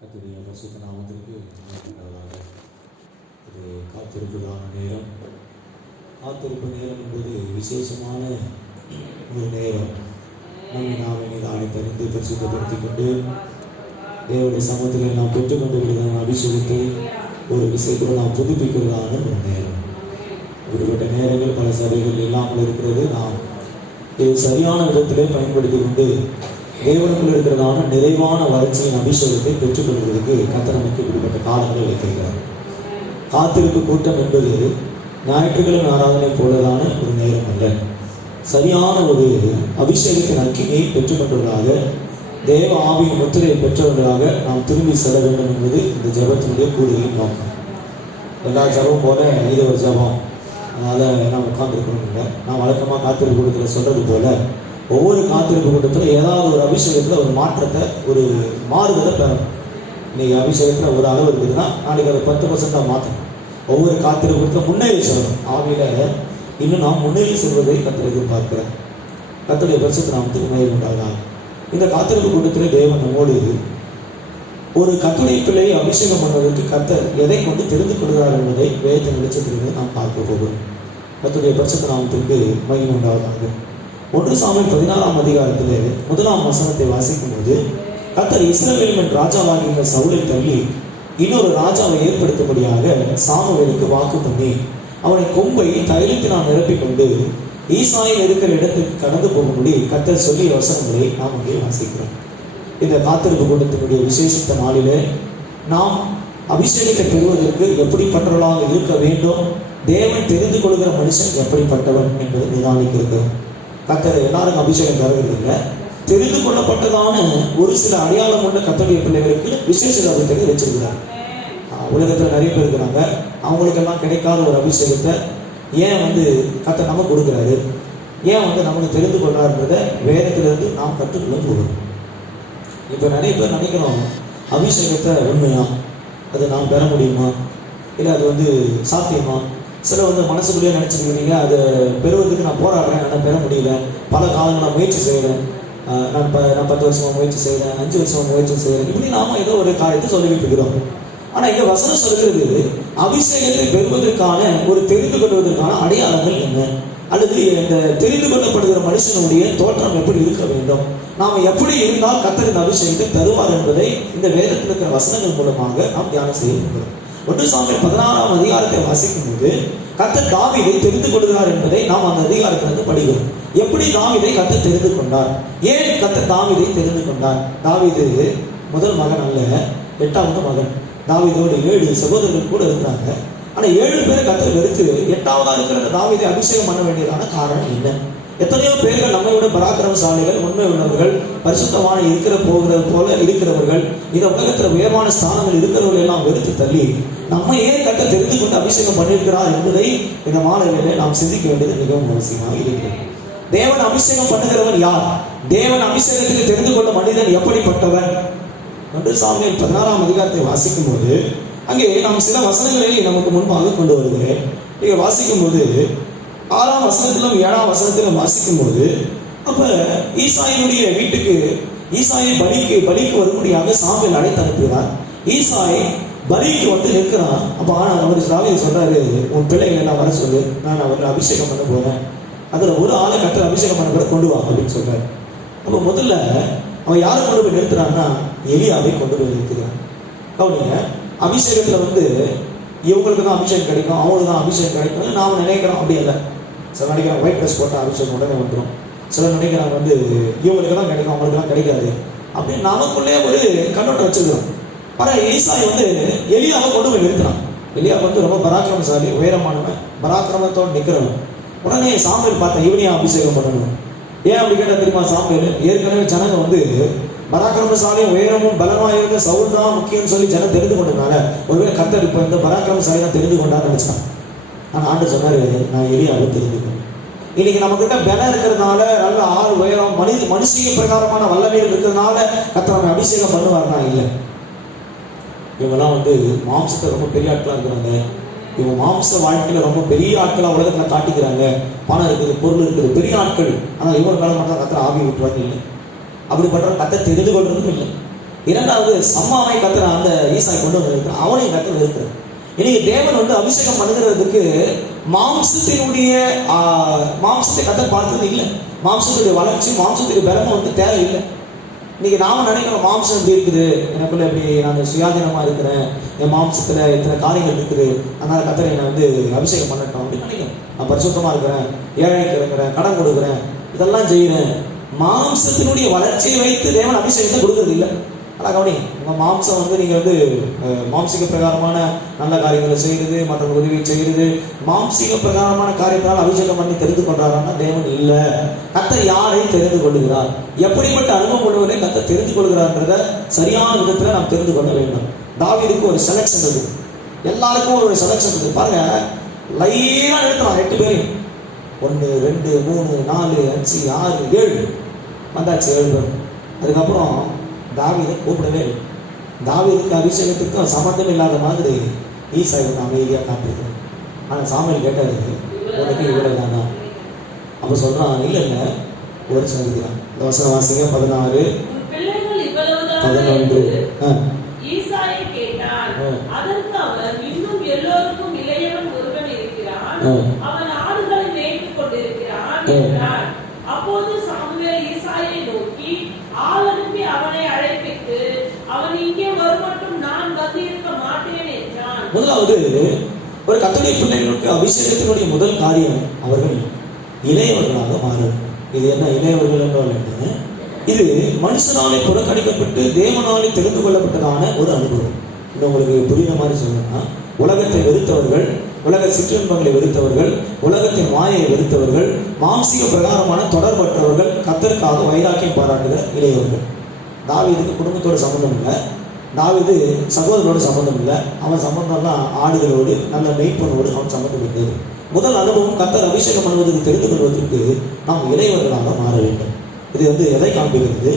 கர்த்தருடைய பரிசுத்த நாமத்திற்கு உண்டாவதாக. இது காத்திருப்பதான நேரம். காத்திருப்பு நேரம் என்பது விசேஷமான ஒரு நேரம். நம்மை நாம் இனிதாடி தெரிந்து பரிசுத்தப்படுத்திக் கொண்டு தேவனுடைய சமூகத்தில் நாம் பெற்றுக்கொண்டு விடுதலான அபிஷேகத்தை ஒரு விஷயத்தில் நாம் புதுப்பிக்கிறதான ஒரு நேரம். இப்படிப்பட்ட நேரங்கள் பல சபைகள் இல்லாமல் இருக்கிறது. நாம் இது சரியான விதத்திலே பயன்படுத்தி கொண்டு தேவனுக்குள் இருக்கிறதான நிறைவான வளர்ச்சியின் அபிஷேகத்தை பெற்றுக்கொள்வதற்கு கர்த்தர் நமக்கு இப்படிப்பட்ட காலங்களை வைத்திருக்கிறார். காத்திருப்பு கூட்டம் என்பது ஞாயிற்றுக்கிழமை ஆராதனை போலதான ஒரு நேரம் அல்ல. சரியான ஒரு அபிஷேகத்தின் அக்கினியை பெற்றுக்கொண்டவர்களாக, தேவ ஆவியின் முத்திரையை பெற்றவர்களாக நாம் திரும்பி செல்ல வேண்டும் என்பது இந்த ஜபத்தினுடைய கூறுகையின் நோக்கம். எல்லா ஜபம் போல இது ஒரு ஜபம், அதனால் நாம் உட்கார்ந்துருக்கணும் இல்லை. நான் வழக்கமாக காத்திருப்பு கூட்டத்தில் சொல்கிறது போல ஒவ்வொரு காத்திருப்பு கூட்டத்தில் ஏதாவது ஒரு அபிஷேகத்தில் ஒரு மாற்றத்தை, ஒரு மாறுதலை பெறணும். இன்றைக்கி அபிஷேகத்தில் ஒரு அளவு இருக்குதுன்னா நாளைக்கு அதை 10% மாற்றணும். ஒவ்வொரு காத்திருப்பு கூட்டத்தில் முன்னேறி செல்லணும். ஆவியில் இன்னும் நாம் முன்னேறி செல்வதை கர்த்தர் எதிர்பார்க்கிறேன். கர்த்தருடைய பரிசுத்த நாமத்துக்கு மகிமை உண்டாகலாம். இந்த காத்திருப்பு கூட்டத்தில் தேவன் நம்மோடு ஒரு கர்த்தருடைய பிள்ளையை அபிஷேகம் பண்ணுவதற்கு கர்த்தர் எதை கொண்டு தெரிந்து கொள்கிறார் என்பதை வேதத்தின் வெளிச்சத்திலிருந்து நாம் பார்க்க போகிறோம். கர்த்தருடைய பரிசுத்த நாமத்திற்கு மகிமை உண்டாவதாக. 1 சாமுவேல் 16ஆம் அதிகாரத்திலே 1ஆம் வசனத்தை வாசிக்கும் போது, கர்த்தர் இஸ்ரவேலின் ராஜாவாகிய சவுலை தள்ளி இன்னொரு ராஜாவை ஏற்படுத்தும்படியாக சாமுவேலுக்கு வாக்கு பண்ணி அவனை கொம்பை தைலத்தினால் நிரப்பிக்கொண்டு ஈசாயில் இருக்கிற இடத்துக்கு கடந்து போகும்படி கர்த்தர் சொல்லிய வசனங்களை நாம் அங்கே வாசிக்கிறோம். இந்த காத்திருப்பு கூட்டத்தினுடைய விசேஷித்த நாளிலே நாம் அபிஷேகத்தை பெறுவதற்கு எப்படிப்பட்டவர்களாக இருக்க வேண்டும், தேவன் தெரிந்து கொள்கிற மனுஷன் எப்படிப்பட்டவன் என்பதை நிதானிக்கிறோம். கர்த்தர் எல்லாருக்கும் அபிஷேகம் தருவதில்லை. தெரிந்து கொள்ளப்பட்டதான ஒரு சில அடையாளம் கொண்ட கர்த்தருடைய பிள்ளைகளுக்கு விசேஷ அபிஷேகத்தை வச்சிருக்கிறாங்க. உலகத்தில் நிறைய பேர் இருக்கிறாங்க. அவங்களுக்கெல்லாம் கிடைக்காத ஒரு அபிஷேகத்தை ஏன் கர்த்தர் நமக்கு கொடுக்குறாரு, ஏன் நமக்கு தெரிந்து கொள்றாருன்றதை வேதத்திலிருந்து நாம் கற்றுக்கொள்ள போகிறோம். இப்போ நிறைய பேர் நினைக்கிறோம், அபிஷேகத்தை உண்மையா, அது நாம் பெற முடியுமா, இல்லை அது சாத்தியமா? சில மனசுக்குள்ளேயே நினச்சிருக்கிறீங்க, அதை பெறுவதற்கு நான் போராடுறேன், ஆனால் பெற முடியல, பல காலங்கள் நான் முயற்சி செய்கிறேன், நான் 10 வருஷமாக முயற்சி செய்கிறேன், 5 வருஷமாக முயற்சி செய்கிறேன், இப்படி நாம் ஏதோ ஒரு காரியத்தை சொல்லிக்கிட்டு இருக்கிறோம். ஆனால் இங்கே வசனம் சொல்கிறது, அபிஷேகத்தை பெறுவதற்கான ஒரு தெரிந்து கொள்வதற்கான அடையாளங்கள் என்ன, அல்லது இந்த தெரிந்து கொள்ளப்படுகிற மனுஷனுடைய தோற்றம் எப்படி இருக்க வேண்டும், நாம் எப்படி இருந்தால் கர்த்தர் இந்த அபிஷேகத்தை தருவார் என்பதை இந்த வேதத்தில் இருக்கிற வசனங்கள் மூலமாக நாம் தியானம் செய்ய முடியும். 1 சாமுவேல் 16ஆம் அதிகாரத்தை வாசிக்கும் போது கர்த்தர் தாவீதை தெரிந்து கொள்கிறார் என்பதை நாம் அந்த அதிகாரத்திலிருந்து படிக்கிறோம். எப்படி தாவீதை கர்த்தர் தெரிந்து கொண்டார், ஏன் கர்த்தர் தாவீதை தெரிந்து கொண்டார்? தாவீது முதல் மகன் அல்ல, 8வது மகன். தாவீதோடு 7 சகோதரர்கள் கூட இருந்தாங்க. ஆனால் 7 பேரை கர்த்தர் வெறுத்து 8வதா இருக்கிற தாவீதை அபிஷேகம் பண்ண வேண்டியதான காரணம் என்ன? எத்தனையோ பேர்கள் நம்மை விட பராக்கிரமசாலிகள், உண்மை உள்ளவர்கள், பரிசுத்தமான போகிறது போல இருக்கிறவர்கள், இந்த உலகத்தில் உயர்வான ஸ்தானங்கள் இருக்கிறவர்கள் எல்லாம் வெறுத்து தள்ளி நம்ம ஏன் கர்த்தர் தெரிந்து கொண்டு அபிஷேகம் பண்ணியிருக்கிறார் என்பதை இந்த மாணவர்களை நாம் சிந்திக்க வேண்டியது மிகவும் அவசியமாக இருக்கிறது. தேவன் அபிஷேகம் பண்ணுகிறவன் யார்? தேவன் அபிஷேகத்துக்கு தெரிந்து கொண்ட மனிதன் எப்படிப்பட்டவன்? 1 சாமுவேல் 16ஆம் அதிகாரத்தை வாசிக்கும் போது அங்கே நாம் சில வசனங்களை நமக்கு முன்பாக கொண்டு வருகிறேன். இங்கே வாசிக்கும் போது 6ஆம் வசனத்திலும் 7ஆம் வசனத்திலும் வாசிக்கும் போது, அப்ப ஈசாயினுடைய வீட்டுக்கு ஈசாயை பலிக்கு வரும்படியாக சாமுவேல் அழைத்து அனுப்புகிறார். ஈசாய் பலிக்கு நிற்கிறான். அப்ப அவர் தாவீது சொல்றாரு, உன் பிள்ளைகள் எல்லாம் வர சொல்லு, நான் அவர்களை அபிஷேகம் பண்ண போறேன், அதுல ஒரு ஆளை கர்த்தர் அபிஷேகம் பண்ண கூட கொண்டு வா அப்படின்னு சொல்றாரு. அப்ப முதல்ல அவன் யாரை கொண்டு போய் நிறுத்துறான்னா, எலியாவை கொண்டு போய் நிறுத்துகிறான். கவனிங்க, அபிஷேகத்துல இவங்களுக்கு தான் அபிஷேகம் கிடைக்கும், அவங்களுக்கு தான் அபிஷேகம் கிடைக்கும் நாம் நினைக்கிறோம். அப்படி இல்லை. சில நினைக்கிறாங்க ஒயிட் ட்ரெஸ் போட்டால் அபிஷேகம் உடனே வந்துடும். சிலர் நினைக்கிறாங்க இவங்களுக்கு தான் கிடைக்கும், அவங்களுக்குலாம் கிடைக்காது அப்படின்னு நமக்குள்ளே ஒரு கண்ணோட்டம் வச்சுக்கிறோம். ஆனால் ஈசாய் எலியாவை கொண்டு போய் நிறுத்துறான். எலியா ரொம்ப பராக்கிரமசாலி, உயரமானவன், பராக்கிரமத்தோடு நிற்கிறவன். உடனே சாமுவேல் பார்த்தா இவனையும் அபிஷேகம் பண்ணணும். ஏன் அப்படி கேட்டால் தெரியுமா? சாமுவேல் ஏற்கனவே ஜனங்க பராக்கிரமசாலியும் உயரமும் பலமாக இருந்த சவுல் தான் முக்கியம்னு சொல்லி ஜனம் தெரிந்து கொண்டதுனால ஒருவேளை கர்த்தர் இப்போ இந்த பராக்கிரமசாலி தான் தெரிந்து கொண்டான்னு நினைச்சான். ஆனால் ஆண்டு சொன்னார், நான் எலியாவை தெரிந்து கொண்டேன். இன்னைக்கு நம்ம கிட்ட பலம் இருக்கிறதுனால, நல்ல ஆள் உயரம் மனுஷிய பிரகாரமான வல்லமையில் இருக்கிறதுனால கர்த்தர் நம்ம அபிஷேகம் பண்ணுவார்னா இல்லை. இவங்கெல்லாம் மாம்சத்தை ரொம்ப பெரிய ஆட்களாக இருக்கிறாங்க. இவங்க மாம்ச வாழ்க்கையில் ரொம்ப பெரிய ஆட்களாக உலகத்தில் காட்டிக்கிறாங்க. பணம் இருக்குது, பொருள் இருக்குது, பெரிய ஆட்கள். ஆனால் இவங்க மேலே மட்டும் கர்த்தர் ஆவி விட்டுவாங்க இல்லை. அப்படிப்பட்ட கர்த்தர் தெரிந்து கொள்றதும் இல்லை. இரண்டாவது சம்மாவை கத்தர் அந்த ஈசாய் கொண்டு வந்து வைக்கிறார், அவனையும் கத்தர் இருக்கிறார். இன்னைக்கு தேவன் வந்து அபிஷேகம் பண்ணுகிறதுக்கு மாம்சத்தை கத்தர் பார்த்தது இல்லை. மாம்சத்துடைய வளர்ச்சி, மாம்சத்துடைய பலமும் வந்து தேவையில்லை. இன்னைக்கு நாம நினைக்கிறோம் மாம்சம் எப்படி இருக்குது, எனக்குள்ள எப்படி நான் சுயாதீனமா இருக்கிறேன், என் மாம்சத்துல இத்தனை காரியங்கள் இருக்குது, அதனால கத்தரை என்னை வந்து அபிஷேகம் பண்ணட்டும் அப்படின்னு நினைக்கிறேன். நான் பரிசுத்தமா இருக்கிறேன், ஏழைக்கு இருக்கிறேன், கடன் கொடுக்குறேன், இதெல்லாம் செய்யறேன். மாம்சத்தினுடைய வளர்ச்சியை வைத்து தேவன் அபிஷேகத்தை கொடுக்கறது இல்லை. ஆனால் கவனி, உங்கள் மாம்சம் வந்து நீங்கள் வந்து மாம்சிக பிரகாரமான நல்ல காரியங்களை செய்கிறது, மற்றவங்க உதவி செய்கிறது, மாம்சிக பிரகாரமான காரியத்தினால் அபிஷேகம் பண்ணி தெரிந்து கொள்றாருன்னா தேவன் இல்லை. கத்தர் யாரை தெரிந்து கொள்ளுகிறார், எப்படிப்பட்ட அனுபவம் உள்ளவரை கத்தர் தெரிந்து கொள்கிறார்ன்றத சரியான விதத்தில் நாம் தெரிந்து கொள்ள வேண்டும். தாவீதுக்கு ஒரு செலக்ஷன் இருக்குது, எல்லாருக்கும் ஒரு செலக்ஷன் இருக்குது. பாருங்க, லைனாக எடுத்துறான் 8 பேரையும், 1 2 3 4 5 6 7 வந்தாச்சு 7 பேர். அதுக்கப்புறம் தாவீதை கூப்பிடவே இல்லை. தாவீதுக்கு அபிஷேகத்துக்கும் சம்மந்தம் இல்லாத மாதிரி ஈசாய் வந்து அமைதியாக காட்டிருக்கிறேன். ஆனால் சாமுவேல் கேட்டார், உனக்கு இவ்வளோ தானா? அப்போ சொல்கிறான், இல்லைங்க ஒரு சந்திக்கிறான். இந்த வசன வாசிங்க 16 11. அப்போது சாமுவேல் ஈசாயை நோக்கி ஆள் அனுப்பி அவனை அழைப்பித்து, அவன் இங்கே வருமட்டும் நான் வந்திருக்க மாட்டேன் என்றான். முதலாவது ஒரு கர்த்தருடைய பிள்ளைகளுக்கு அபிஷேகத்தினுடைய முதல் காரியம் அவர்கள் இளையவர்களாக மாறும். இது என்ன இளையவர்கள் என்றால் என்ன? இது மனுஷனாலே புறக்கணிக்கப்பட்டு தேவனாலே தெரிந்து கொள்ளப்பட்டதான ஒரு அனுபவம். இது உங்களுக்கு புரியுற மாதிரி சொல்லணும்னா, உலகத்தை வெறுத்தவர்கள், உலக சிற்றின்பங்களை வெறுத்தவர்கள், உலகத்தின் மாயை வெறுத்தவர்கள், மாம்சீக பிரகாரமான தொடர்பற்றவர்கள், கர்த்தருக்காக வைராக்கியம் பாராட்டுகிற இளையவர்கள். தாவீதுக்கு குடும்பத்தோடு சம்பந்தம் இல்லை, தாவீது சகோதரனோடு சம்பந்தம் இல்லை. அவன் சம்பந்தம்லாம் ஆடுகளோடு, நல்ல மெய்ப்பனோடு அவன் சம்பந்தம் இருக்கிறது. முதல் அனுபவம் கர்த்தர் அபிஷேகம் பண்ணுவதற்கு தெரிந்து கொள்வதற்கு நாம் இளையவர்களாக மாற வேண்டும். இது வந்து எதை காண்பிக்கிறது?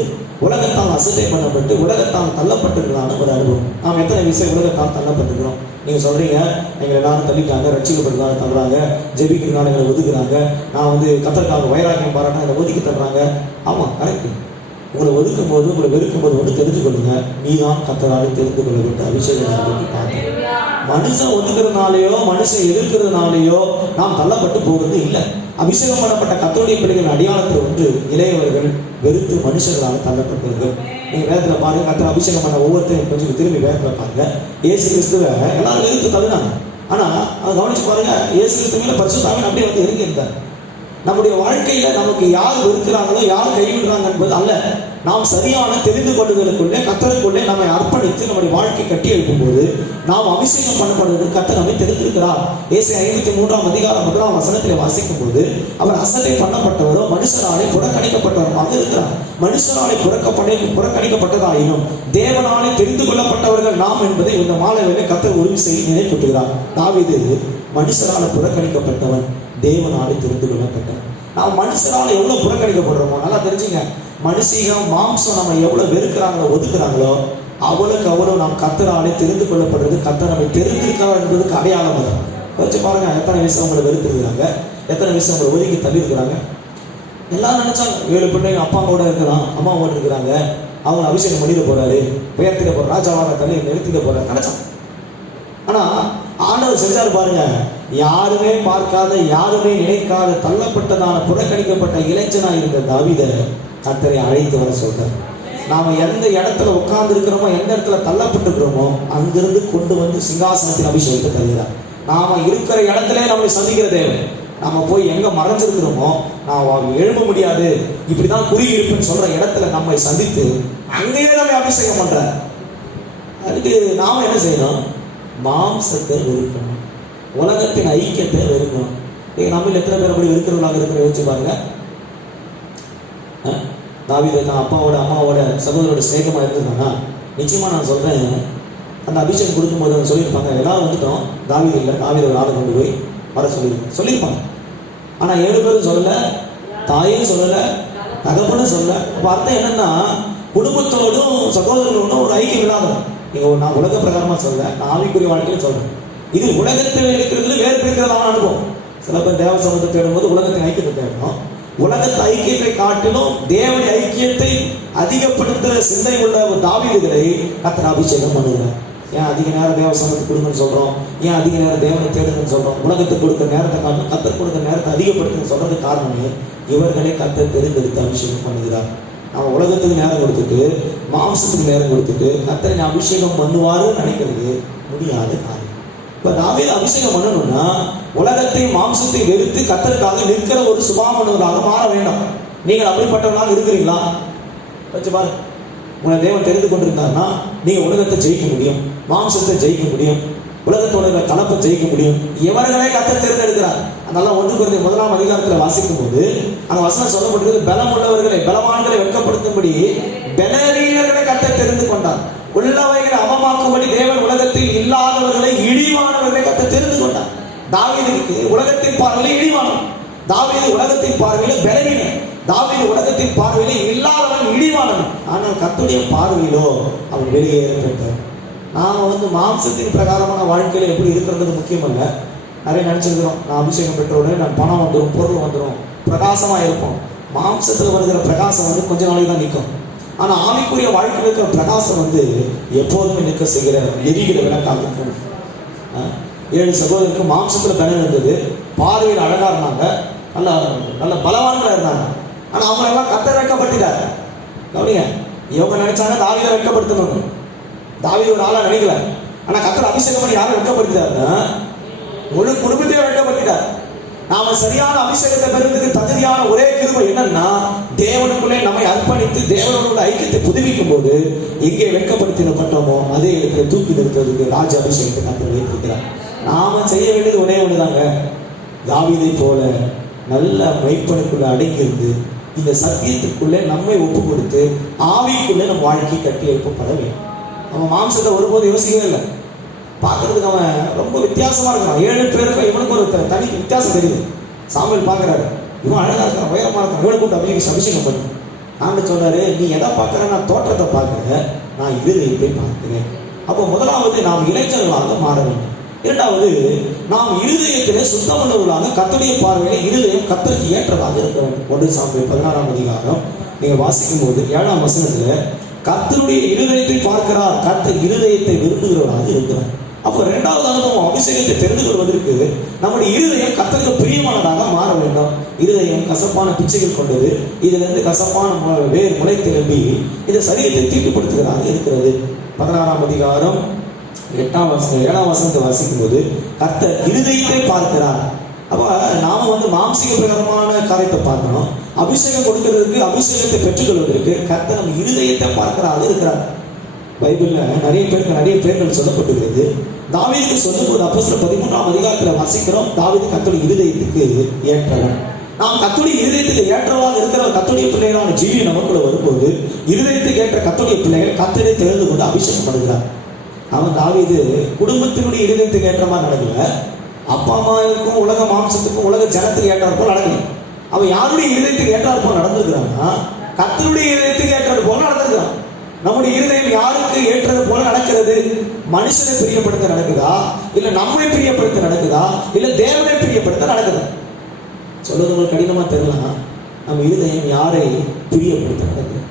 உலகத்தால் அசட்டை பண்ணப்பட்டு உலகத்தால் தள்ளப்பட்டிருக்கிறான ஒரு அனுபவம். நாம் எத்தனை விஷயம் உலகத்தால் தள்ளப்பட்டிருக்கிறோம்? நீங்கள் சொல்கிறீங்க, எங்களை எல்லாரும் தள்ளிட்டாங்க, ரட்சிக்கப்படுறதால தள்ளுறாங்க, ஜெபிக்கிறதுனால எங்களை ஒதுக்குறாங்க, நான் வந்து கர்த்தருக்காக வைராக்கியம் பாராட்டினா எங்களை ஒதுக்கி தள்ளுறாங்க. ஆமாம், கரெக்டு. உங்களை ஒதுக்கும் போது, உங்களை வெறுக்கும் போது ஒன்று தெரிந்து கொள்ளுங்க, நீ தான் கர்த்தரால் தெரிந்து கொள்ளப்பட்ட அபிஷேகம் பார்த்தேன். மனுஷன் ஒதுக்கிறதுனாலேயோ மனுஷன் எதிர்க்கிறதுனாலேயோ நாம் தள்ளப்பட்டு போகிறது இல்லை. அபிஷேகம் பண்ணப்பட்ட கர்த்தருடைய பிள்ளைகள் அடையாளத்தில் ஒன்று இளையவர்கள் வெறுத்து மனுஷர்களால் தள்ளப்பட்டவர்கள். நீங்கள் வேதத்தில் பாருங்க, கர்த்தர் அபிஷேகம் பண்ண ஒவ்வொருத்தரையும் கொஞ்சம் திரும்பி வேதத்தில் பாருங்க. இயேசு கிறிஸ்துவை எல்லாரும் வெறுத்து தள்ளினாங்க. ஆனால் அதை கவனிச்சு பாருங்க, இயேசு கிறிஸ்துவில பரிசுத்தாவின் அப்படியே வந்து இறங்கி இருந்தார். நம்முடைய வாழ்க்கையில நமக்கு யார் வெறுக்கிறாங்களோ, யார் கைவிடுறாங்க என்பது அல்ல. நாம் சரியான தெரிந்து கொள்ளுதலுக்குள்ளே, கர்த்தருக்குள்ளே நம்மை அர்ப்பணித்து நம்முடைய வாழ்க்கை கட்டி எழுப்பும் போது நாம் அபிஷேகம் பண்ணப்படுவதற்கு கர்த்தர் நம்மை தெரிந்திருக்கிறார். ஏசாயா 53 வசனத்திலே வாசிக்கும் போது, அவர் அசட்டை பண்ணப்பட்டவரோ மனுஷனாலே புறக்கணிக்கப்பட்டவருமாக இருக்கிறார். மனுஷனாலே புறக்கணிக்கப்பட்டதாயினும் தேவனாலே தெரிந்து கொள்ளப்பட்டவர்கள் நாம் என்பதை இந்த மாலையிலே கர்த்தர் உறுதி செய்து நினைப்பூட்டுகிறார். தாவீது மனுஷனால புறக்கணிக்கப்பட்டவன், தேவனாலே தெரிந்து கொள்ளப்பட்டவன். நாம் மனுஷனால எவ்வளவு புறக்கணிக்கப்படுறோமோ நல்லா தெரிஞ்சுங்க. மனுஷீகம் மாம்சம் நம்ம எவ்வளவு வெறுக்கிறாங்களோ, ஒதுக்குறாங்களோ, அவ்வளவுக்கு அவ்வளவு நாம் கர்த்தராலே தெரிந்து கொள்ளப்படுறது, கர்த்தர் நம்மை தெரிந்திருக்கிறார் என்பதுக்கு அடையாளம் தான். வச்சு பாருங்க, எத்தனை விஷயம் உங்களை வெறுத்துருக்கிறாங்க, எத்தனை விஷயம் உங்களை ஒதுக்கி தள்ளி இருக்கிறாங்க. எல்லாரும் நினைச்சாங்க 7 பிள்ளைங்க அப்பாவோட இருக்கிறான், அம்மாவோட இருக்கிறாங்க, அவங்க அபிஷேகம் பண்ணிட போறாரு, உயர்த்திட போற, ராஜாவாக தள்ளி நிறுத்திட போறாரு நினைச்சான். ஆனா ஆண்டவர் செஞ்சாரு பாருங்க, யாருமே பார்க்காத, யாருமே நினைக்காத, தள்ளப்பட்டதான புறக்கணிக்கப்பட்ட இளைஞனா இருந்த தாவீதை கர்த்தரை அழைத்து வர சொல்றார். நாம எந்த இடத்துல உட்கார்ந்து இருக்கிறோமோ, எந்த இடத்துல தள்ளப்பட்டிருக்கிறோமோ, அங்கிருந்து கொண்டு வந்து சிங்காசனத்தின் அபிஷேகத்தை தருகிறார். நாம இருக்கிற இடத்துல நம்மளை சந்திக்கிற தேவன். நாம போய் எங்க மறைஞ்சிருக்கிறோமோ, நான் எழும்ப முடியாது, இப்படிதான் குறுகி இருப்புன்னு சொல்ற இடத்துல நம்மை சந்தித்து அங்கேயே நம்ம அபிஷேகம் பண்ற. அதுக்கு நாம என்ன செய்யணும்? மாம்சத்தை வெறுக்கணும், உலகத்தின் ஐக்கியத்தை வெறுக்கணும். நீங்க நம்ம எத்தனை பேர் அப்படி வெறுக்கிறவர்களாக இருக்கிற யோசிச்சு பாருங்க. தாவீது தான் அப்பாவோட அம்மாவோட சகோதரோட சிநேகமா இருந்திருந்தாங்கன்னா நிச்சயமா நான் சொல்றேன், அந்த அபிஷேகம் கொடுக்கும்போது அவங்க சொல்லியிருப்பாங்க, எல்லாரும் வந்துட்டோம், தாவீது இல்லை, தாவீது ஒரு ஆளை கொண்டு போய் வர சொல்லியிருப்பாங்க. ஆனா 7 பேரும் சொல்லல, தாயும் சொல்லல, தகப்பனும் சொல்லல. அப்ப அர்த்தம் என்னன்னா, குடும்பத்தோடும் சகோதரர்களோடும் ஒரு ஐக்கியம் இல்லாத. நீங்க நான் உலக பிரகாரமா சொல்ல, நான் ஆவிக்குரிய வாழ்க்கையில சொல்றேன். இது உலகத்தில் இருக்கிறதுல வேறு பிரிக்கிறதான அனுபவம். சில பேர் தேவ சமூகத்தை தேடும் போது உலகத்தின் ஐக்கியத்தை தேடணும். உலகத்து ஐக்கியத்தை காட்டிலும் தேவனுடைய ஐக்கியத்தை அதிகப்படுத்துகிற சிந்தை உள்ள ஒரு தாவீதுகளை கர்த்தர் அபிஷேகம் பண்ணுகிறார். ஏன் அதிக நேரம் தேவ சமூகத்துக்கு கொடுங்கன்னு சொல்றோம்? ஏன் அதிக நேரம் தேவனை தேடுங்கன்னு சொல்றோம்? உலகத்துக்கு கொடுக்க நேரத்தை காரணம் கர்த்தர் கொடுக்க நேரத்தை அதிகப்படுத்துன்னு சொல்றதுக்கு காரணமே இவர்களை கர்த்தர் தெரிந்தெடுத்து அபிஷேகம் பண்ணுகிறார். அவன் உலகத்துக்கு நேரம் கொடுத்துட்டு மாம்சத்துக்கு நேரம் கொடுத்துட்டு கர்த்தரை அபிஷேகம் பண்ணுவாருன்னு நினைக்கிறது முடியாத காரியம். இப்ப தாவீது அபிஷேகம் பண்ணணும்னா உலகத்தை மாம்சத்தை வெறுத்து கர்த்தருக்காக நிற்கிற ஒரு சுபாமனவராக மாற வேண்டும். நீங்கள் அப்படிப்பட்டவர்களாக இருக்கிறீங்களா? வச்சு பாரு. உங்களை தேவன் தெரிந்து கொண்டிருந்தாருன்னா நீங்க உலகத்தை ஜெயிக்க முடியும், மாம்சத்தை ஜெயிக்க முடியும், உலகத்தோட கலப்பை ஜெயிக்க முடியும். எவர்களை கர்த்தர் தேர்ந்தெடுக்கிறார். அதெல்லாம் 1 கொரிந்தியர் 1ஆம் அதிகாரத்தில் வாசிக்கும் போது அந்த வசனம் சொல்லப்பட்டது, பலம் உள்ளவர்களை பலவான்களை வெட்கப்படுத்தும்படி பலவீனர்களை கர்த்தர் தெரிந்து கொண்டார். உள்ளவைகளை அவமாக்கும்படி தேவன் உலகத்தில் இல்லாதவர்களை இழிவானவர்களை கர்த்தர் தெரிந்து கொண்டார். தாவீதுக்கு உலகத்தின் பார்வையில் இழிவானவன், தாவீது உலகத்தின் பார்வையில் பலவீனன், தாவீது உலகத்தின் பார்வையில் இல்லாதவன் இழிவானவன். ஆனால் கர்த்தருடைய பார்வையிலோ அவன் வெளியேறப்பட்டார். நாம மாம்சத்தின் பிரகாரமான வாழ்க்கையில எப்படி இருக்கிறது முக்கியம் அல்ல. நிறைய நினைச்சிருக்கிறோம், நான் அபிஷேகம் பெற்றவுடனே நான் பணம் வந்துடும், பொருள் வந்துடும், பிரகாசமா இருப்போம். மாம்சத்துல வருகிற பிரகாசம் கொஞ்ச நாளைக்கு தான் நிற்கும். ஆனா ஆவிக்குரிய வாழ்க்கையில் இருக்கிற பிரகாசம் எப்போதுமே நிற்க செய்கிற எரிகிற விளக்காக இருக்கும். 7 சகோதரருக்கு மாம்சத்துல பலன் இருந்தது, பார்வையில் அழகா இருந்தாங்க, நல்ல நல்ல பலவான்களா இருந்தாங்க. ஆனா அவங்க எல்லாம் கர்த்தர் வெட்கப்படுத்திட்டாரு. கவனிங்க, இவங்க நினைச்சாங்க தாவீதை வெட்கப்படுத்தணும், தாவீது ஒரு ஆளா நினைக்கல. ஆனா கர்த்தர் அபிஷேகம் பண்ணி யாரும் வெட்கப்படுத்திட்டாருன்னா முழு குடும்பத்தையே வெட்கப்படுத்திட்டார். நாம சரியான அபிஷேகத்தை பெறுவதற்கு தகுதியான ஒரே கிருபை என்னன்னா, தேவனுக்குள்ளே நம்மை அர்ப்பணித்து தேவனோட ஐக்கியத்தை புதுப்பிக்கும் போது எங்கே வெட்கப்படுத்தினப்பட்டோமோ அதே இடத்துல தூக்கி நிறுத்துறதுக்கு ராஜ அபிஷேகத்தை கர்த்தர் வைத்திருக்கிறார். நாம செய்ய வேண்டியது ஒரே ஒண்ணுதாங்க, தாவீதை போல நல்ல மெய்ப்பனுக்குள்ள அடங்கியிருந்து இந்த சத்தியத்துக்குள்ளே நம்மை ஒப்பு கொடுத்து ஆவிக்குள்ளே நம்ம வாழ்க்கை கட்டி எழுப்பப்பட வேண்டும். அவன் மாம்சத்தை ஒருபோது யோசிக்கவே இல்லை. பார்க்கறதுக்கு அவன் ரொம்ப வித்தியாசமா இருக்கான். 7 பேருக்கும் இவனுக்கு ஒரு தனி வித்தியாசம் தெரியுது. சாமுவேல் பார்க்கறாரு, இவன் அழகா இருக்கான், உயரமா இருக்கான், இவனுக்கு கூட்டு அபிஷேகம் பண்ணு. ஆண்டு சொன்னாரு, நீ எதை பார்க்கற? நான் தோற்றத்தை பார்க்கிறேன், நான் இருதயத்தை பார்க்கிறேன். அப்போ முதலாவது நாம் இளைஞர்களாக மாற வேண்டும். இரண்டாவது, நாம் இருதயத்திலே சுத்தமுள்ளவர்களாக கர்த்தருடைய பார்வையில இருதயம் கர்த்தருக்கு ஏற்றதாக இருக்க வேண்டும். 1 சாமுவேல் 16ஆம் அதிகாரம் நீங்க வாசிக்கும் போது 7ஆம் வசனத்துல கர்த்தருடைய இருதயத்தை பார்க்கிறார், கர்த்தர் இருதயத்தை விரும்புகிறவராக இருக்கிறார். அப்போ 2வது அனுபவம் அபிஷேகத்தை தெரிந்து கொள்வதற்கு நம்முடைய இருதயம் கர்த்தருக்கு பிரியமானதாக மாற வேண்டும். இருதயம் கசப்பான பிச்சைகள் கொண்டது, இதுல இருந்து கசப்பான வேர் முளை திரும்பி இந்த சரீரத்தை தீட்டுப்படுத்துகிறதாக இருக்கிறது. 16ஆம் அதிகாரம் 7ஆம் வசனத்தை வாசிக்கும் போது கர்த்தர் இருதயத்தை பார்க்கிறார். அப்ப நாம மாம்சீக பிரகாரமான காரியத்தை பார்க்கணும். அபிஷேகம் கொடுக்கிறதுக்கு, அபிஷேகத்தை பெற்றுக்கொள்வதற்கு கர்த்தர் நம்ம இருதயத்தை பார்க்கிறார் இருக்கிறார். பைபிள்ல நிறைய பேர்கள் சொல்லப்பட்டிருக்கிறது. தாவீதுக்கு சொல்லும்போது அப்போஸ்தலர் 13ஆம் அதிகாரத்தில் வாசிக்கிறோம், தாவீது கர்த்தருடைய இருதயத்துக்கு ஏற்றவன். நாம் கர்த்தருடைய இருதயத்துக்கு ஏற்றவாக இருக்கிற கர்த்தருடைய பிள்ளைகளான ஜீவி நமக்குள்ள வரும்போது இருதயத்துக்கு ஏற்ற கர்த்தருடைய பிள்ளைகள் கர்த்தரை தெரிந்து கொண்டு அபிஷேகம் பண்ணுகிறார். அவன் தாவீது குடும்பத்தினுடைய இருதயத்துக்கு ஏற்ற மாதிரி நடக்கல, அப்பா அம்மாவுக்கும் உலக மாம்சத்துக்கும் உலக ஜனத்துக்கு ஏற்றார் போல் நடக்கல. அவன் யாருடைய இருதயத்துக்கு ஏற்றார் போல் நடந்துக்கிறான்னா கர்த்தருடைய இருதயத்துக்கு ஏற்றது போல நடந்துக்கிறான். நம்முடைய இருதயம் யாருக்கு ஏற்றது போல நடக்கிறது? மனுஷனை பிரியப்படுத்த நடக்குதா, இல்ல நம்மை பிரியப்படுத்த நடக்குதா, இல்ல தேவனை பிரியப்படுத்த நடக்குதா? சொல்றது உங்களுக்கு கடினமா தெரியலாம். நம்ம இருதயம் யாரை பிரியப்படுத்த நடக்குது?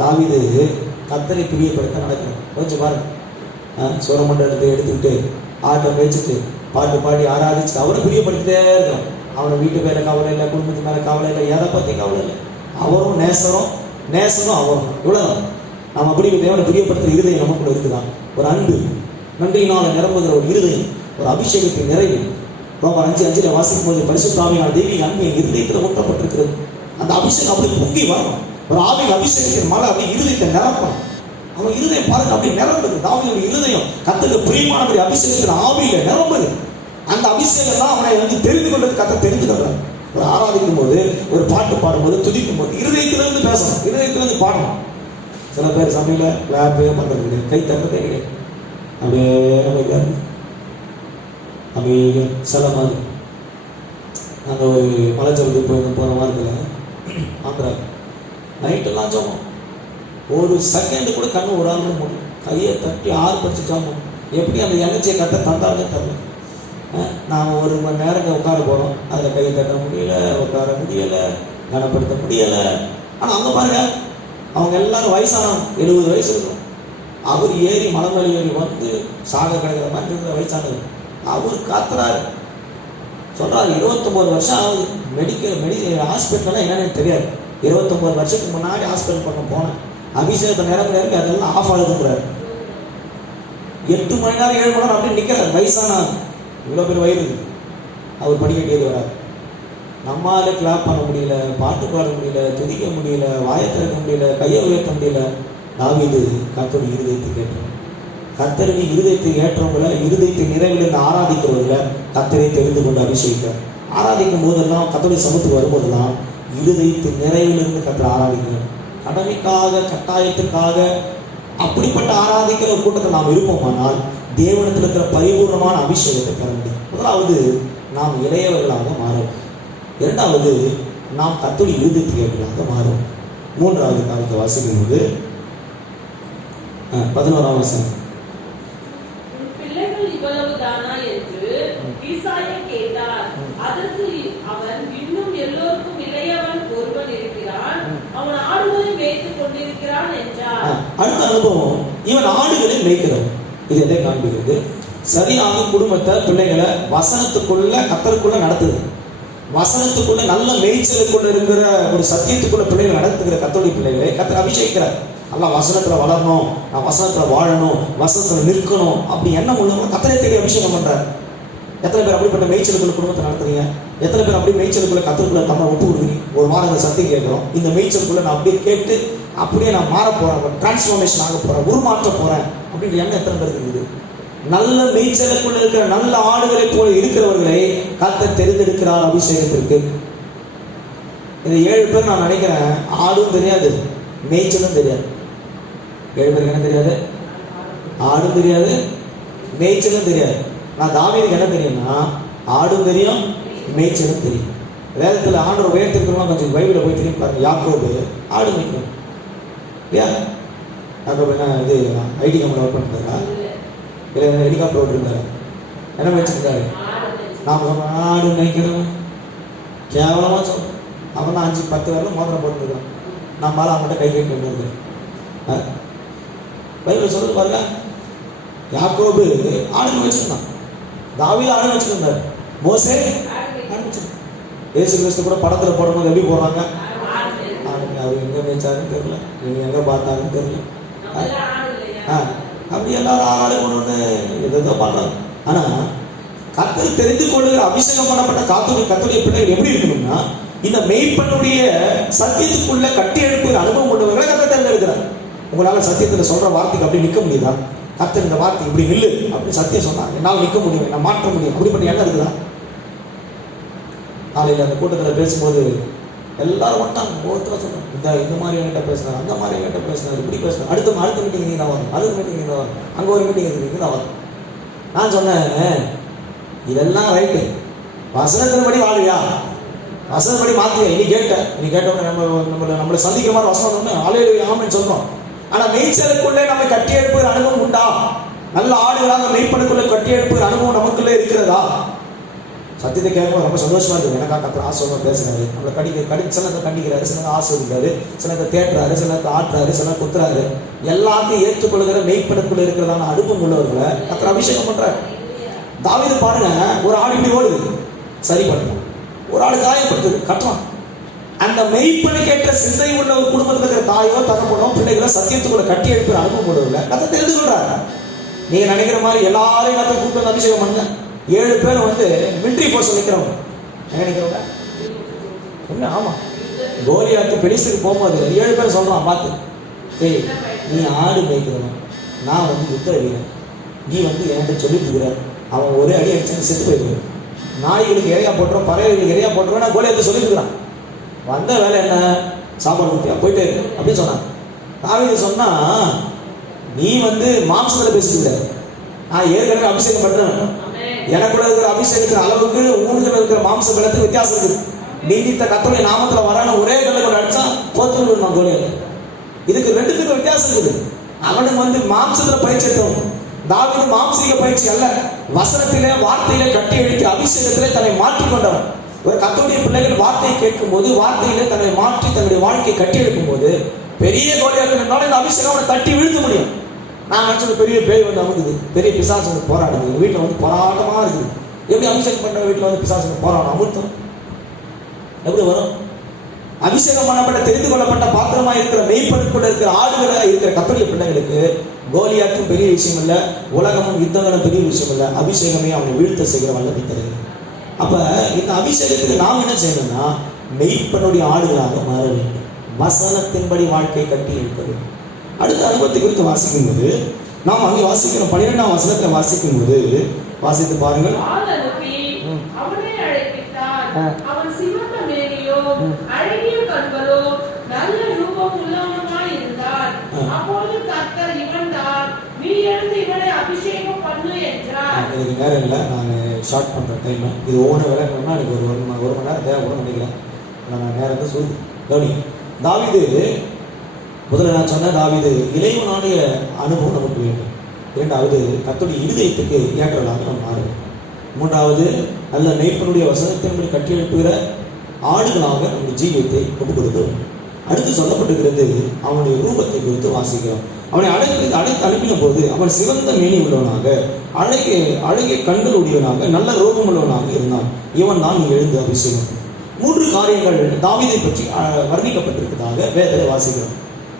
தாவீது கர்த்தரை பிரியப்படுத்த நடக்குது. கொஞ்சம் பாருங்க, சோரமண்டலத்தை எடுத்துக்கிட்டு ஆட்டம் வச்சுட்டு பாட்டு பாடி ஆராதிச்சு அவரை பிரியப்படுத்திட்டே இருக்கிறோம். அவனை வீட்டு மேல கவலை இல்லை, குடும்பத்து மேல கவலை இல்லை, எதை பத்தி கவலை இல்லை. அவரும் நேசரும் அவரும், இவ்வளவுதான். நாம் அப்படி தேவனை பிரியப்படுத்துற இருதயம் நமக்குள்ள இருக்குதான். ஒரு அன்பு நன்றியினால நிரம்புகிற ஒரு இருதயம், ஒரு அபிஷேகத்தின் நிறைவு. ரோமர் 5:5 வாசிக்கும் போது பரிசுத்த ஆவியினால் தெய்வீக அன்பு என் இருதயத்தில் ஊற்றப்பட்டிருக்கிறது. அந்த அபிஷேகம் அப்படி பொங்கி வரணும். ஒரு ஆவியின் அபிஷேகத்தின் மழை அப்படி இருதயத்தை நிரப்பணும். அவன் இருதயம் பாருங்க அப்படி நிரம்புது. தாவீதுடைய இருதயம் கர்த்தருக்கு பிரியமானபடி அபிஷேகத்தின் ஆவியில நிரம்புது. அந்த அபிஷேகம் தான் அவனை தெரிந்து கொண்டது. கர்த்தர் தெரிந்து கொள்றார். ஒரு ஆராதிக்கும் போது, ஒரு பாட்டு பாடும்போது, துதிக்கும் போது இருதயத்திலிருந்து பேசணும், இருதயத்திலிருந்து பாடணும். சில பேர் சமையல கிளாப்பே பண்றது கிடையாது, கை தப்பதே கிடையாது. அப்படியே அப்படியே சில மாதிரி நாங்கள் ஒரு மலைச்சலுக்கு போன வாரத்தில் ஆந்திரா நைட்டெல்லாம் ஜாமம், ஒரு செகண்ட் கூட கண்ணு ஒரு ஆள் முடியும், கையை தட்டி ஆறு படிச்சு ஜாமம். எப்படி அந்த எனர்ஜியை கட்ட தந்தாருன்னு தெரியல. நாம் ஒரு மணி நேரம் உட்கார போகிறோம், அதில் கையை தட்ட முடியலை, உட்கார முடியலை, கனப்படுத்த முடியலை. ஆனால் அங்கே பாருங்க, அவங்க எல்லாரும் வயசானவங்க, 70 வயசு இருக்கும். அவர் ஏறி மலை மேலே ஏறி வந்து சாக கிடக்கிற மாதிரி இருக்கிற வயசானது. அவர் காத்துறாரு, சொல்கிறாரு 29 வருஷம் ஆகுது. ஹாஸ்பிட்டல்லாம் என்னன்னு தெரியாது. 29 வருஷத்துக்கு முன்னாடி ஹாஸ்பிட்டல் பக்கம் போனேன். அபிஷேகத்தை நேரம் அதெல்லாம் ஆஃப் ஆகுதுங்கிறாரு. 8 மணி நேரம் 7 மணி நேரம் அப்படியே நிற்கிறார். வயசானார், இவ்வளோ பேர் வயிறு. அவர் படிக்கட்டியது வராது. நம்மளால் கிளாப் பண்ண முடியல, பாட்டு பாட முடியல, துதிக்க முடியல, வாயை திறக்க முடியல, கையை உயர்த்த முடியல. தாவீது கர்த்தருடைய இருதயத்தை கேட்டார். கர்த்தருடைய இருதயத்தை ஏற்றவங்கள, இருதயத்தை நிறைவில் ஆராதிக்கிறவர்கள கர்த்தரை தெரிந்து கொண்டு அபிஷேகித்தார். ஆராதிக்கும் போதெல்லாம், கர்த்தருடைய சமூகத்துக்கு வரும்போதெல்லாம் இருதயத்தை நிறைவிலிருந்து கர்த்தரை ஆராதிக்கிறார். கடமைக்காக, கட்டாயத்துக்காக அப்படிப்பட்ட ஆராதிக்கிற கூட்டத்தில் நாம் இருப்போமானால் தேவனத்தில் இருக்கிற பரிபூர்ணமான அபிஷேகத்தை பெற முடியும். முதலாவது, நாம் இளையவர்களாக மாறும். இரண்டாவது, நாம் கர்த்தருடைய இருதயத்தை ஏற்றவர்களாக மாறும். மூன்றாவது காலத்தை வாசிக்கும் போது 11ஆம் வசனம், பிள்ளைகள் இவ்வளவுதானா என்று ஈசாயா கேட்டார். அதற்கு அவன், இன்னும் எல்லோருக்கும் இளையவன் ஒருவன் இருக்கிறான், அவன் ஆடுகளை மேய்த்துக் கொண்டிருக்கிறான் என்றார். அடுத்த அனுபவம், இவன் ஆடுகளை மேய்க்கிறவன். இது எதை காண்பிக்கிறது? சரியாக குடும்பத்தை, பிள்ளைகளை வசனத்துக்குள்ள, கர்த்தருக்குள்ள நடத்துது. வசனத்துக்குள்ள, நல்ல மேய்ச்சலுக்குள்ள இருக்கிற ஒரு சத்தியத்துக்குள்ள பிள்ளைகளை நடத்துகிற கர்த்தருடைய பிள்ளைகளை கர்த்தர் அபிஷேகிக்கிறார். நல்லா வசனத்தில் வளரணும், நான் வசனத்தில் வாழணும், வசனத்தில் நிற்கணும் அப்படி எண்ணம் உள்ளவங்க கர்த்தரை தேடி அபிஷேகம் பண்ணுறார். எத்தனை பேர் அப்படிப்பட்ட மேய்ச்சலுக்குள்ள குடும்பத்தை நடத்துறீங்க? எத்தனை பேர் அப்படியே மேய்ச்சலுக்குள்ள கர்த்தருக்குள்ள நம்ம ஒப்பு கொடுக்குறீங்க? ஒரு வாரம் சத்தியம் கேட்குறோம், இந்த மேய்ச்சலுக்குள்ள நான் அப்படியே கேட்டு அப்படியே நான் மாற போகிறேன், டிரான்ஸ்ஃபார்மேஷன் ஆக போகிறேன், உருமாற்ற போகிறேன் அப்படின்ற எண்ணம் எத்தனை பேருக்கு இருக்குது? நல்ல மேய்ச்சலுக்குள்ள இருக்கிற நல்ல ஆடுகளை போல இருக்கிறவர்களை கர்த்தர் தெரிந்தெடுக்கிறார் அபிஷேகத்திற்கு. இந்த 7 பேர் நான் நினைக்கிறேன், ஆடும் தெரியாது, மேய்ச்சலும் தெரியாது. 7 பேருக்கு என்ன தெரியாது? ஆடும் தெரியாது, மேய்ச்சலும் தெரியாது. நான் தாவீதுக்கு என்ன தெரியும்னா, ஆடும் தெரியும், மேய்ச்சலும் தெரியும். வேதத்தில் ஆண்டவர் உயர்த்திருக்கிறவங்க கொஞ்சம் பைபிளில் போய் திரும்பி பாருங்க. யாக்கோபு ஆடு மேய்க்கணும் இல்லையா? யாக்கோபு என்ன இது ஐடி கம்பெனியில் ஒர்க் பண்ணிருக்காரா? இல்லை ஹெலிகாப்டர் ஓட்டிருந்தாரு? என்ன மேய்ச்சிருக்காரு? நாம் சொன்னோம் ஆடு மேய்க்கிறவன் கேவலமாக சொல்கிறோம். அவன் தான் 5-10 வரலாம் மோதிரம் போட்டுருக்கான். நம்மளால அவங்கள்ட்ட கை கட்டி கொண்டு பைபிள் சொல்றது பாருங்க. யாக்கோபு ஆடு வச்சிருந்தான், தாவீது ஆடு வச்சிருந்தார், மோசே ஆடு வச்சிருந்தான். இயேசு கிறிஸ்து கூட படத்தில் போடும்போது எப்படி போடுறாங்க? அவர் எங்கே மேய்ச்சாருன்னு தெரியல, இவங்க எங்கே பார்த்தாருன்னு தெரியல. அப்படி எல்லாரும் ஆளாளு கொண்டு வந்து எதோ பண்ணுறாங்க. ஆனால் கர்த்தர் தெரிந்து கொள்ளுகிற அபிஷேகம் பண்ணப்பட்ட கர்த்தருடைய பிள்ளைகள் எப்படி இருக்கணும்னா, இந்த மெய்ப்பனுடைய சத்தியத்துக்குள்ள கட்டி எழுப்புகிற அனுபவம் கொண்டவர்களை கர்த்தர் தேர்ந்தெடுக்கிறார். உங்களால் சத்தியத்தில் சொல்கிற வார்த்தைக்கு அப்படி நிற்க முடியுதா? கர்த்தர் இந்த வார்த்தை இப்படி நில்லு அப்படின்னு சத்தியம் சொன்னாங்க, என்னால் நிற்க முடியும், நான் மாற்ற முடியும், அப்படிப்பட்ட எண்ணம் இருக்குதா? காலையில் அந்த கூட்டத்தில் பேசும்போது எல்லாரும் வந்துட்டாங்க. ஒவ்வொருத்தரும் சொன்னாங்க, இந்த மாதிரி என்கிட்ட பேசினார், அந்த மாதிரி என்கிட்ட பேசினார், இப்படி பேசினார். அடுத்த மீட்டிங் நீங்கள் தான் வரும், அடுத்த மீட்டிங் நீங்கள் தான் வரும், அங்கே ஒரு மீட்டிங் இருக்குது தான் வரும். நான் சொன்னேன், இதெல்லாம் ரைட்டு, வசனத்தின்படி வாழுவியா, வசனப்படி மாற்றியா? நீ கேட்டவங்க நம்மளை சந்திக்கிற மாதிரி வசனம் ஒன்று ஆலையில் ஆமன்னு சொல்கிறோம். ஆனால் மேய்ச்சலுக்குள்ளே நம்ம கட்டி எழுப்புகிற அனுபவம் உண்டா? நல்ல ஆடுகளாக மெய்ப்பனுக்குள்ளே கட்டி எழுப்புகிற அனுபவம் நமக்குள்ளே இருக்கிறதா? சத்தியத்தை கேட்கும் ரொம்ப சந்தோஷமா இருக்குது. எனக்கா கத்திர ஆசை பேசுறாரு, நம்மளை சிலத்தை கண்டிக்கிறாரு, சிலத்தை ஆசிர்வதிக்கிறாரு, சிலத்தை தேட்டுறாரு, சிலத்தை ஆட்டுறாரு, சில குத்துறாரு. எல்லாத்தையும் ஏற்றுக்கொள்கிற மெய்ப்பனுக்குள்ளே இருக்கிறதான அனுபவம் உள்ளவர்களை கத்திர அபிஷேகம் பண்றாரு. தாவீது பாருங்க, ஒரு ஆடு இப்படி ஓடுது, சரி பண்ணுறான், ஒரு ஆடு காயப்படுத்துது, கட்டுறான். அந்த மெய்ப்பனுக்கு ஏற்ற சிந்தை உள்ள ஒரு குடும்பத்தில் இருக்கிற தாயோ தகப்பனோ பிள்ளைகளோ சத்தியத்துக்குள்ள கட்டி எழுப்புற அனுபவம் உள்ளவர்களை கத்தை தெரிந்து கொள்றாரு. நீங்க நினைக்கிற மாதிரி எல்லாரையும் கத்தை கூப்பிட்டு அபிஷேகம் பண்ணுங்க. 7 பேர் வந்து மிலிட்ரி போர்ஸ் நிற்கிறவங்க எங்க நிற்கிறவங்க என்ன? ஆமா, கோலியாத்து பெலிஸ்துக்கு போகும்போது 7 பேர் சொல்றான், பார்த்து சரி நீ ஆடு மேய்க்கிறவன், நான் வந்து யுத்த அடிக்கிறேன், நீ வந்து என்கிட்ட சொல்லிட்டு இருக்கிற. அவன் ஒரே அடி அடிச்சு செத்து போயிடுவேன், நாய்களுக்கு இறையா போட்டுரும், பறவைகளுக்கு இறையா போட்டுருவேன், நான் கோலியாத்து சொல்லிட்டு இருக்கிறான். வந்த வேலை என்ன? சாப்பாடு கொடுத்தியா, போயிட்டு அப்படின்னு சொன்னான். தாவீது சொன்னா, நீ வந்து மாம்சத்தில் பேசிக்கிற, நான் ஏற்கனவே அபிஷேகம் பண்றேன், எனக்குள்ள இருக்கிற அபிஷேகத்தின் அளவுக்கு ஊனுக்குள்ள இருக்கிற மாம்ச பலத்துக்கு வித்தியாசம் இருக்குது. நீதித்த கர்த்தருடைய நாமத்துல வரான ஒரே கல்லை அடிச்சா போத்து நான் கோலியாத்து. இதுக்கு 2த்துக்கும் வித்தியாசம் இருக்குது. அவனுக்கு வந்து மாம்சத்துல பயிற்சி எடுத்தவன், தாவீது மாம்சீக பயிற்சி அல்ல, வசனத்திலே வார்த்தையிலே கட்டி எழுத்தி அபிஷேகத்திலே தன்னை மாற்றிக் கொண்டவன். ஒரு கர்த்தருடைய பிள்ளைகள் வார்த்தையை கேட்கும் போது, வார்த்தையிலே தன்னை மாற்றி தன்னுடைய வாழ்க்கையை கட்டி எழுப்பும் போது, பெரிய கோலியாத் நின்றாலும் இந்த அபிஷேகம் அவனை தட்டி வீழ்த்த முடியும். நான் நினைச்சது பெரிய பேய் வந்து அமுக்குது, பெரிய பிசாசு வந்து போராடுது, எங்கள் வீட்டில் வந்து போராட்டமா இருக்குது. எப்படி அபிஷேகம் பண்ண வீட்டில் வந்து பிசாசு போராடும்? அமுத்தம் எப்படி வரும்? அபிஷேகம் பண்ணப்பட்ட தெரிந்து கொள்ளப்பட்ட பாத்திரமா இருக்கிற மெய்ப்படுக்குள்ள இருக்கிற ஆடுகளா இருக்கிற கர்த்தருடைய பிள்ளைகளுக்கு கோலியாத்தும் பெரிய விஷயம் இல்லை, உலகமும் யுத்தங்களும் பெரிய விஷயம் இல்லை. அபிஷேகமே அவனை வீழ்த்த செய்கிற வல்லமை தருகிறது. அப்ப இந்த அபிஷேகத்துக்கு நாம் என்ன செய்யணும்னா, மெய்ப்பனுடைய ஆடுகளாக மாற வேண்டும். வசனத்தின்படி வாழ்க்கை கட்டி இருப்பது. அடுத்த அனுபவத்தை குறித்து வாசிக்கும் போது நாம் அங்கே வாசிக்கிறோம். 12ஆம் வசனத்தை வாசிக்கும் போது வாசித்து பாருங்கள். அவன் சிவந்த மேனியோ அழகிய கண்களோ நல்ல ரூபம் உள்ளவனுமாய் இருந்தான். அப்பொழுது கர்த்தர் இவன்தான், நீ எழுந்து இவனை அபிஷேகம் பண்ணு என்றார். எனக்கு நேரம் இல்லை, நான் ஷார்ட் பண்ணுற டைம் இது ஒவ்வொரு விளக்கணும்னா எனக்கு ஒரு மணி நேரம் தேவைப்படும் நினைக்கிறேன். நான் நேரத்தை சொல்லி கவனி. தாவீது முதல்ல நான் சொன்ன தாவீது இளைவனுடைய அனுபவம் நமக்கு வேண்டும். இரண்டாவது கர்த்தருடைய இருதயத்துக்கு ஏற்றதாக நம்ம மாறுவோம். மூன்றாவது நல்ல மெய்ப்பனுடைய வசனத்தின்படி கட்டி எழுப்புகிற ஆடுகளாக நம்முடைய ஜீவியத்தை ஒப்புக் கொடுத்தோம். அடுத்து சொல்லப்பட்டிருக்கிறது அவனுடைய ரூபத்தை குறித்து வாசிக்கிறோம். அவனை அழைத்து அனுப்பின போது அவன் சிவந்த மேனி உள்ளவனாக, அழகிய கண்கள் உடையவனாக, நல்ல ரூபம் உள்ளவனாக இருந்தான். இவன் தான் நீ எழுந்து அபிஷேகம். 3 காரியங்கள் தாவீதை பற்றி வர்ணிக்கப்பட்டிருக்கிறதாக வேதத்தை வாசிக்கிறோம்.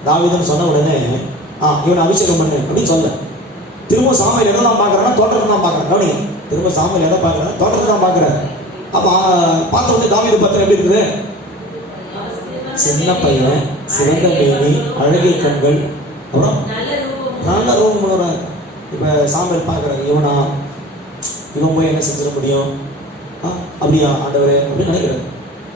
தாவீதுன்னு சொன்ன உடனே இவனை அபிஷேகம் பண்ணு அப்படின்னு சொல்ல, திரும்ப சாமியில் எதை தான் பார்க்குறான்னா தோட்டத்தை தான் பார்க்குறேன். கவனிங்க, திரும்ப சாமியில் எதை பார்க்குறேன்? தோட்டத்தை தான் பார்க்குறேன். அப்போ பார்த்த உடனே தாவீது பத்திரம் எப்படி இருக்குது? சின்ன பையன், சிறந்த மேனி, அழகிய கண்கள், அப்புறம் நல்ல ரூபம் உள்ளவரா. இப்போ சாமியில் பார்க்குறேன், இவன் போய் என்ன செஞ்சிட முடியும்? அப்படியா ஆண்டவரே அப்படின்னு நினைக்கிறேன்.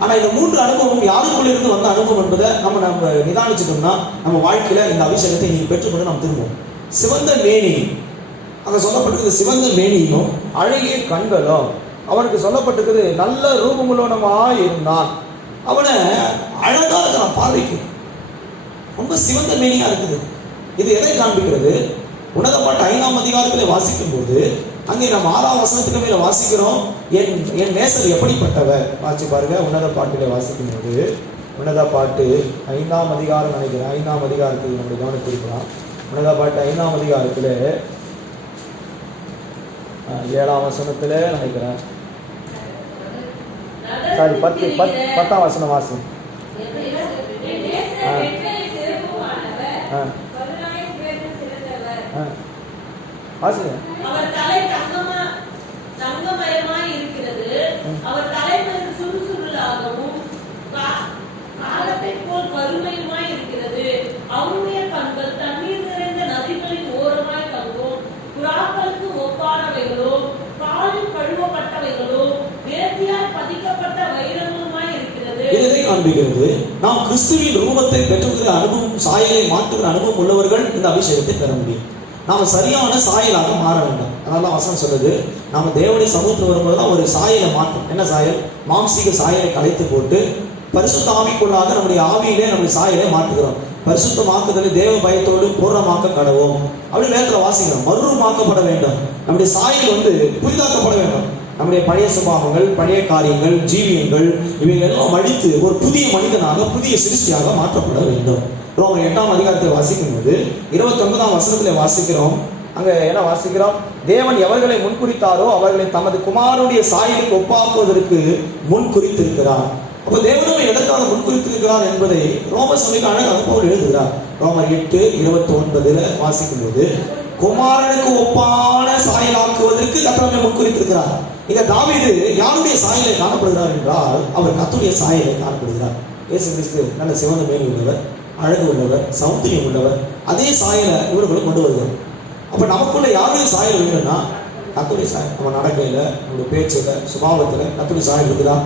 ஆனால் இந்த 3 அனுபவம் யாருக்குள்ள இருந்து வந்த அனுபவம் என்பதை நம்ம நிதானிச்சிட்டோம்னா நம்ம வாழ்க்கையில் இந்த அபிஷேகத்தை நீங்கள் பெற்றுக்கொண்டு நம்ம திரும்புவோம். சிவந்த மேனி அங்கே சொல்லப்பட்டிருக்குது, சிவந்த மேனியும் அழகிய கண்களும். அவனுக்கு சொல்லப்பட்டிருக்குது நல்ல ரூபமுள்ளவனமாக இருந்தான். அவனை அழகாக இருக்கிறான், பார்வைக்கு ரொம்ப சிவந்த மேனியாக இருக்குது. இது எதை காண்பிக்கிறது? உன்னத பாட்டு 5ஆம் அதிகாரத்தில் வாசிக்கும் போது அங்கே நம்ம 6ஆம் வசனத்துக்கு மேலே வாசிக்கிறோம், என் நேசர் எப்படிப்பட்டவர். வாசி பாருங்க. உன்னத பாட்டில் வாசிக்கும் போது உன்னத பாட்டு 5ஆம் அதிகாரம் நினைக்கிறேன், 5ஆம் அதிகாரத்தில் நம்முடைய கவனத்தில் இருக்கலாம். உன்னத பாட்டு 5ஆம் அதிகாரத்தில் 7ஆம் வசனத்தில் நினைக்கிறேன், சாரி 10ஆம் வசனம் வாசி. வாசிங்க. அவர் தலை தங்கமயமாய் இருக்கிறது, அவர் தலைமையில் சுறுசுறுலாகவும் காலத்தை போல் கருமையுமாய் இருக்கிறது. அவருடைய கண்கள் தண்ணீர் நிறைந்த நதிகளின் ஓரமாய் தங்கும். புறாக்களுக்கு ஒப்பானவைகளோ, காலில் கழுவப்பட்டவைகளோ, வேர்த்தியால் பதிக்கப்பட்ட வைரங்களுமாய் இருக்கிறது. இதை காண்பிக்கிறது நாம் கிறிஸ்துவின் ரூபத்தை பெற்றுகிற அனுபவம், சாயலை மாற்றுகிற அனுபவம் உள்ளவர்கள் இந்த அபிஷேகத்தை பெற முடியும். நாம் சரியான சாயலாக மாற வேண்டும். அதனால வசனம் சொல்லுது, நாம் தேவனுடைய சமூகத்தில் வரும்போதுதான் ஒரு சாயலை மாற்றும். என்ன சாயல்? மாம்சீக சாயலை கலைத்து போட்டு பரிசுத்த ஆவிக்குள்ளாக நம்முடைய ஆவியிலே நம்முடைய சாயலை மாற்றுகிறோம். பரிசுத்தமாக்குதலை தேவ பயத்தோடு பூர்ணமாக்க கடவோம் அப்படி நேரத்தில் வாசிக்கிறோம். மறுமாக்கப்பட வேண்டும். நம்முடைய சாயல் வந்து புதிதாக்கப்பட வேண்டும். நம்முடைய பழைய சுபாவங்கள், பழைய காரியங்கள், ஜீவியங்கள் இவைகளெல்லாம் அழித்து ஒரு புதிய மனிதனாக, புதிய சிருஷ்டியாக மாற்றப்பட வேண்டும். ரோமர் 8ஆம் அதிகாரத்தை வாசிக்கும் போது 29ஆம் வசனத்தில் வாசிக்கிறோம். அங்கே என்ன வாசிக்கிறோம்? தேவன் எவர்களை முன்குறித்தாரோ அவர்களை தமது குமாரனுடைய சாயலுக்கு ஒப்பாக்குவதற்கு முன்குறித்திருக்கிறார். அப்போ தேவனும் எதற்காக முன்குறித்திருக்கிறார் என்பதை ரோமர் சபைக்கு அழகாக பவுல் எழுதுகிறார். ரோமர் 8:29 வாசிக்கும் போது குமாரனுக்கு ஒப்பான சாயலாக்குவதற்கு கர்த்தர் முன்குறித்திருக்கிறார். இங்க தாவீது யாருடைய சாயலை காணப்படுகிறார் என்றால் அவர் கர்த்தருடைய சாயலை காணப்படுகிறார். இயேசு கிறிஸ்து நல்ல சிவந்த மேனி உள்ளவர், அழகு உள்ளவர், சௌந்தரியம் உள்ளவர். அதே சாயலை இவர்களும் கொண்டு வருவார். அப்போ நமக்குள்ள யாருடைய சாயல் வேணும்னா கர்த்தருடைய சாயல். நம்ம நடக்கையில், நம்முடைய பேச்சில், சுபாவத்தில் கர்த்தருடைய சாயல் இருக்குதா?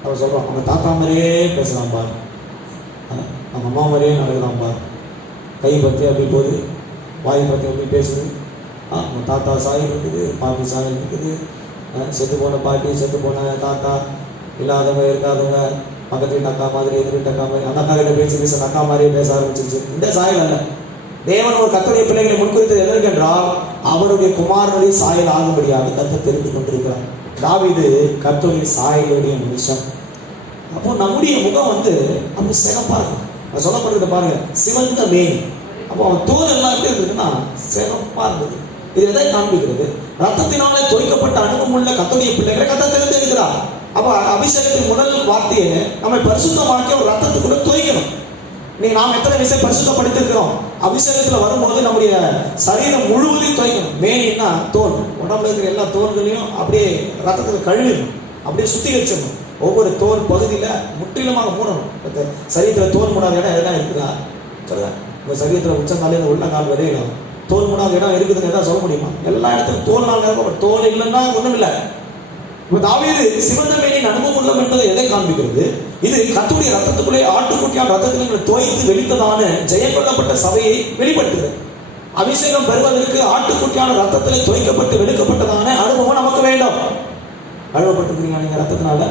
நம்ம சொல்கிறோம், அவங்க தாத்தா மாதிரியே பேசலாம் பார், அவங்க அம்மா மாதிரியே நடக்கலாம் பார், கை பற்றி அப்படி போகுது, வாய் பற்றி அப்படி பேசுது. நம்ம தாத்தா சாயல் இருக்குது, பாட்டி சாயல் இருக்குது, செத்து போன பாட்டி, செத்து போன தாத்தா, இல்லாதவங்க இருக்காதவங்க, பக்கத்து வீட்டு அக்கா மாதிரி, எதிர் வீட்டு அக்கா மாதிரி, அந்த அக்கா கிட்ட பேசி அந்த அக்கா மாதிரியே பேச ஆரம்பிச்சிருச்சு. இந்த சாயல் அல்ல. தேவன் ஒரு கர்த்தருடைய பிள்ளைகளை முன்குறித்தது எதற்கென்றால் அவருடைய குமாரனுடைய சாயல் ஆகும்படியாக கர்த்தர் தெரிந்து கொண்டிருக்கிறார். தாவீது கர்த்தருடைய சாயலுடைய மனுஷன். அப்போ நம்முடைய முகம் அப்படி சிறப்பா இருக்கும். அது சொல்லப்படுறது பாருங்க, சிவந்த மேனி. அப்போ அவன் தோல் எல்லாம் எப்படி இருந்ததுன்னா சிறப்பா இருந்தது. இது எதை காண்பிக்கிறது? ரத்தத்தினாலே தோய்க்கப்பட்ட அனுபவம் உள்ள கர்த்தருடைய பிள்ளைகளை கர்த்தர் தெரிந்திருக்கிறார். அப்போ அபிஷேகத்தின் முதல் வார்த்தையை நம்மை பரிசுத்தமாக்கி ஒரு ரத்தத்துக்குள்ள தோய்க்கணும். இன்னைக்கு நாம் எத்தனை விஷயம் பரிசுத்தப்படுத்திருக்கிறோம்? அபிஷேகத்துல வரும்போது நம்முடைய சரீரம் முழுவதையும் துவைக்கணும். மேனின்னா தோல், உடம்புல இருக்கிற எல்லா தோல்களையும் அப்படியே ரத்தத்துல கழுவிடணும், அப்படியே சுத்திகரிச்சிடணும். ஒவ்வொரு தோல் பகுதியில முற்றிலுமாக மூடணும். சரீரத்துல தோல் மூடாத இடம் எதாவது இருக்குதா சொல்லுங்க? உங்க சரீரத்துல உச்சங்கால உள்ள கால் வரையிடும் தோல் மூடாத இடம் இருக்குதுன்னு எதாவது சொல்ல முடியுமா? எல்லா இடத்துலையும் தோல் நாள் நிரப்பப்படும். தோல் இல்லைன்னா ஒண்ணும் இல்லை. தாவீது சிவந்த மேனியின் அனுபவம் உள்ளம் என்பதை எதை காண்பிக்கிறது? இது கர்த்தருடைய ரத்தத்துக்குள்ளே ஆட்டுக்குட்டியான ரத்தத்திலே தோய்த்து வெளித்ததான ஜெயம் கொள்ளப்பட்ட சபையை வெளிப்படுத்துகிறது. அபிஷேகம் பெறுவதற்கு ஆட்டுக்குட்டியான ரத்தத்திலே தோய்க்கப்பட்டு வெளுக்கப்பட்டதான அனுபவம் நமக்கு வேண்டும். கழுவப்பட்டிருக்கீங்க நீங்க ரத்தத்தினால,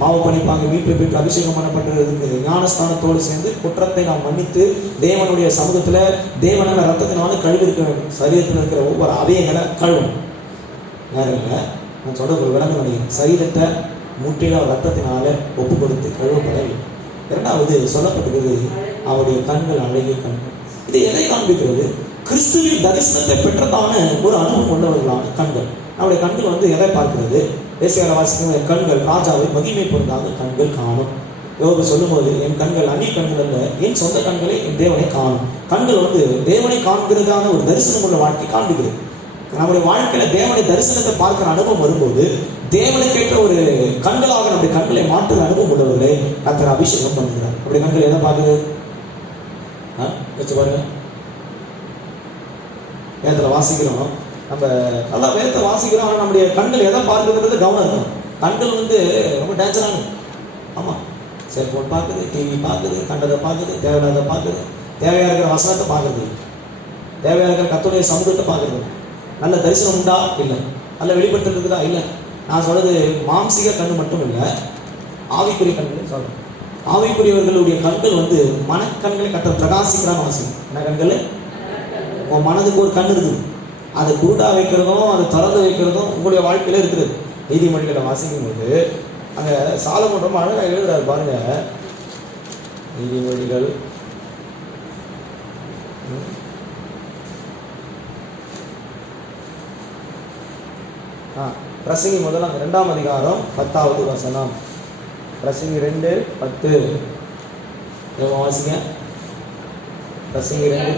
பாவ பணிப்பாங்க மீட்பு பெற்று அபிஷேகம் பண்ணப்பட்டிருக்கு. ஞானஸ்தானத்தோடு சேர்ந்து குற்றத்தை நாம் மன்னித்து தேவனுடைய சமூகத்துல தேவனால ரத்தத்தினால கழுவி இருக்க வேண்டும். சரீரத்தில் இருக்கிற ஒவ்வொரு அவயங்களை கழுவணும். நேரம் இல்லை, நான் சொல்ற ஒரு விளங்க முடியும். சரீரத்தை முற்றிலும் ரத்தத்தினால ஒப்பு கொடுத்து கழுவப்படவில்லை. இரண்டாவது சொல்லப்பட்டிருக்கிறது அவருடைய கண்கள் அழகிய கண்கள். இது எதை காண்பிக்கிறது? கிறிஸ்துவின் தரிசனத்தை பெற்றதான ஒரு அனுபவம் உள்ளவர்களான கண்கள். நம்முடைய கண்கள் எதை பார்க்கிறது? ஏசாயா வாசிக்கிற கண்கள் ராஜாவை மகிமை பொருந்தாத கண்கள் காணும். யோபு சொல்லும்போது என் கண்கள் அந்நிய கண்கள் அல்ல, என் சொந்த கண்களை என் தேவனை காணும். கண்கள் தேவனை காண்கிறதான ஒரு தரிசனம் உள்ள வாழ்க்கை காண்பிக்கிறது. நம்முடைய வாழ்க்கையில தேவனுடைய தரிசனத்தை பார்க்கிற அனுபவம் வரும்போது தேவனுக்கேற்ற ஒரு கண்களாக நம்முடைய கண்களை மாற்றுற அனுபவம் உள்ளவர்களே கர்த்தர் அபிஷேகம் பண்ணுகிறார். நம்முடைய கண்கள் எதை பார்க்குது? வச்சு பாருங்க. வேதத்தில் வாசிக்கிறோம், நம்ம நல்லா வேதத்தை வாசிக்கிறோம். ஆனால் நம்முடைய கண்கள் எதை பார்க்குறது கவனம் இருக்கும். கண்கள் ரொம்ப டேஞ்சரானது. ஆமாம், செல்ஃபோன் பார்க்குது, டிவி பார்க்குது, கண்டதை பார்க்குது, தேவையானதை பார்க்குது, தேவையாக இருக்கிற வசனத்தை பார்க்குறது, தேவையாக இருக்கிற கர்த்தருடைய சமூகத்தை பார்க்குறது. நல்ல தரிசனம் உண்டா? இல்லை. நல்ல வெளிப்படுத்தல் இருக்குதா? இல்லை. நான் சொல்றது மாம்சிக கண்ணு மட்டும் இல்லை, ஆவிக்குரிய கண்கள் சொல்றேன். ஆவிக்குரியவர்களுடைய கண்கள் மனக்கண்களை கர்த்தர் பிரகாசிக்கிறான்னு வாசிக்கும். என்ன கண்கள்? உன் மனதுக்கு ஒரு கண் இருக்குது. அதை குருடா வைக்கிறதும் அதை திறந்து வைக்கிறதும் உங்களுடைய வாழ்க்கையில இருக்குது. நீதிமொழிகளை வாசிக்கும் போது அங்கே சாலமோன் ரொம்ப அழகாக எழுதுறாரு பாருங்க. நீதிமொழிகள் பிரசங்கி முதலாம் 2ஆம் அதிகாரம் 10வது வசனம். பிரசங்கி 2:10 வாசிங்க. பிரசங்கி 2.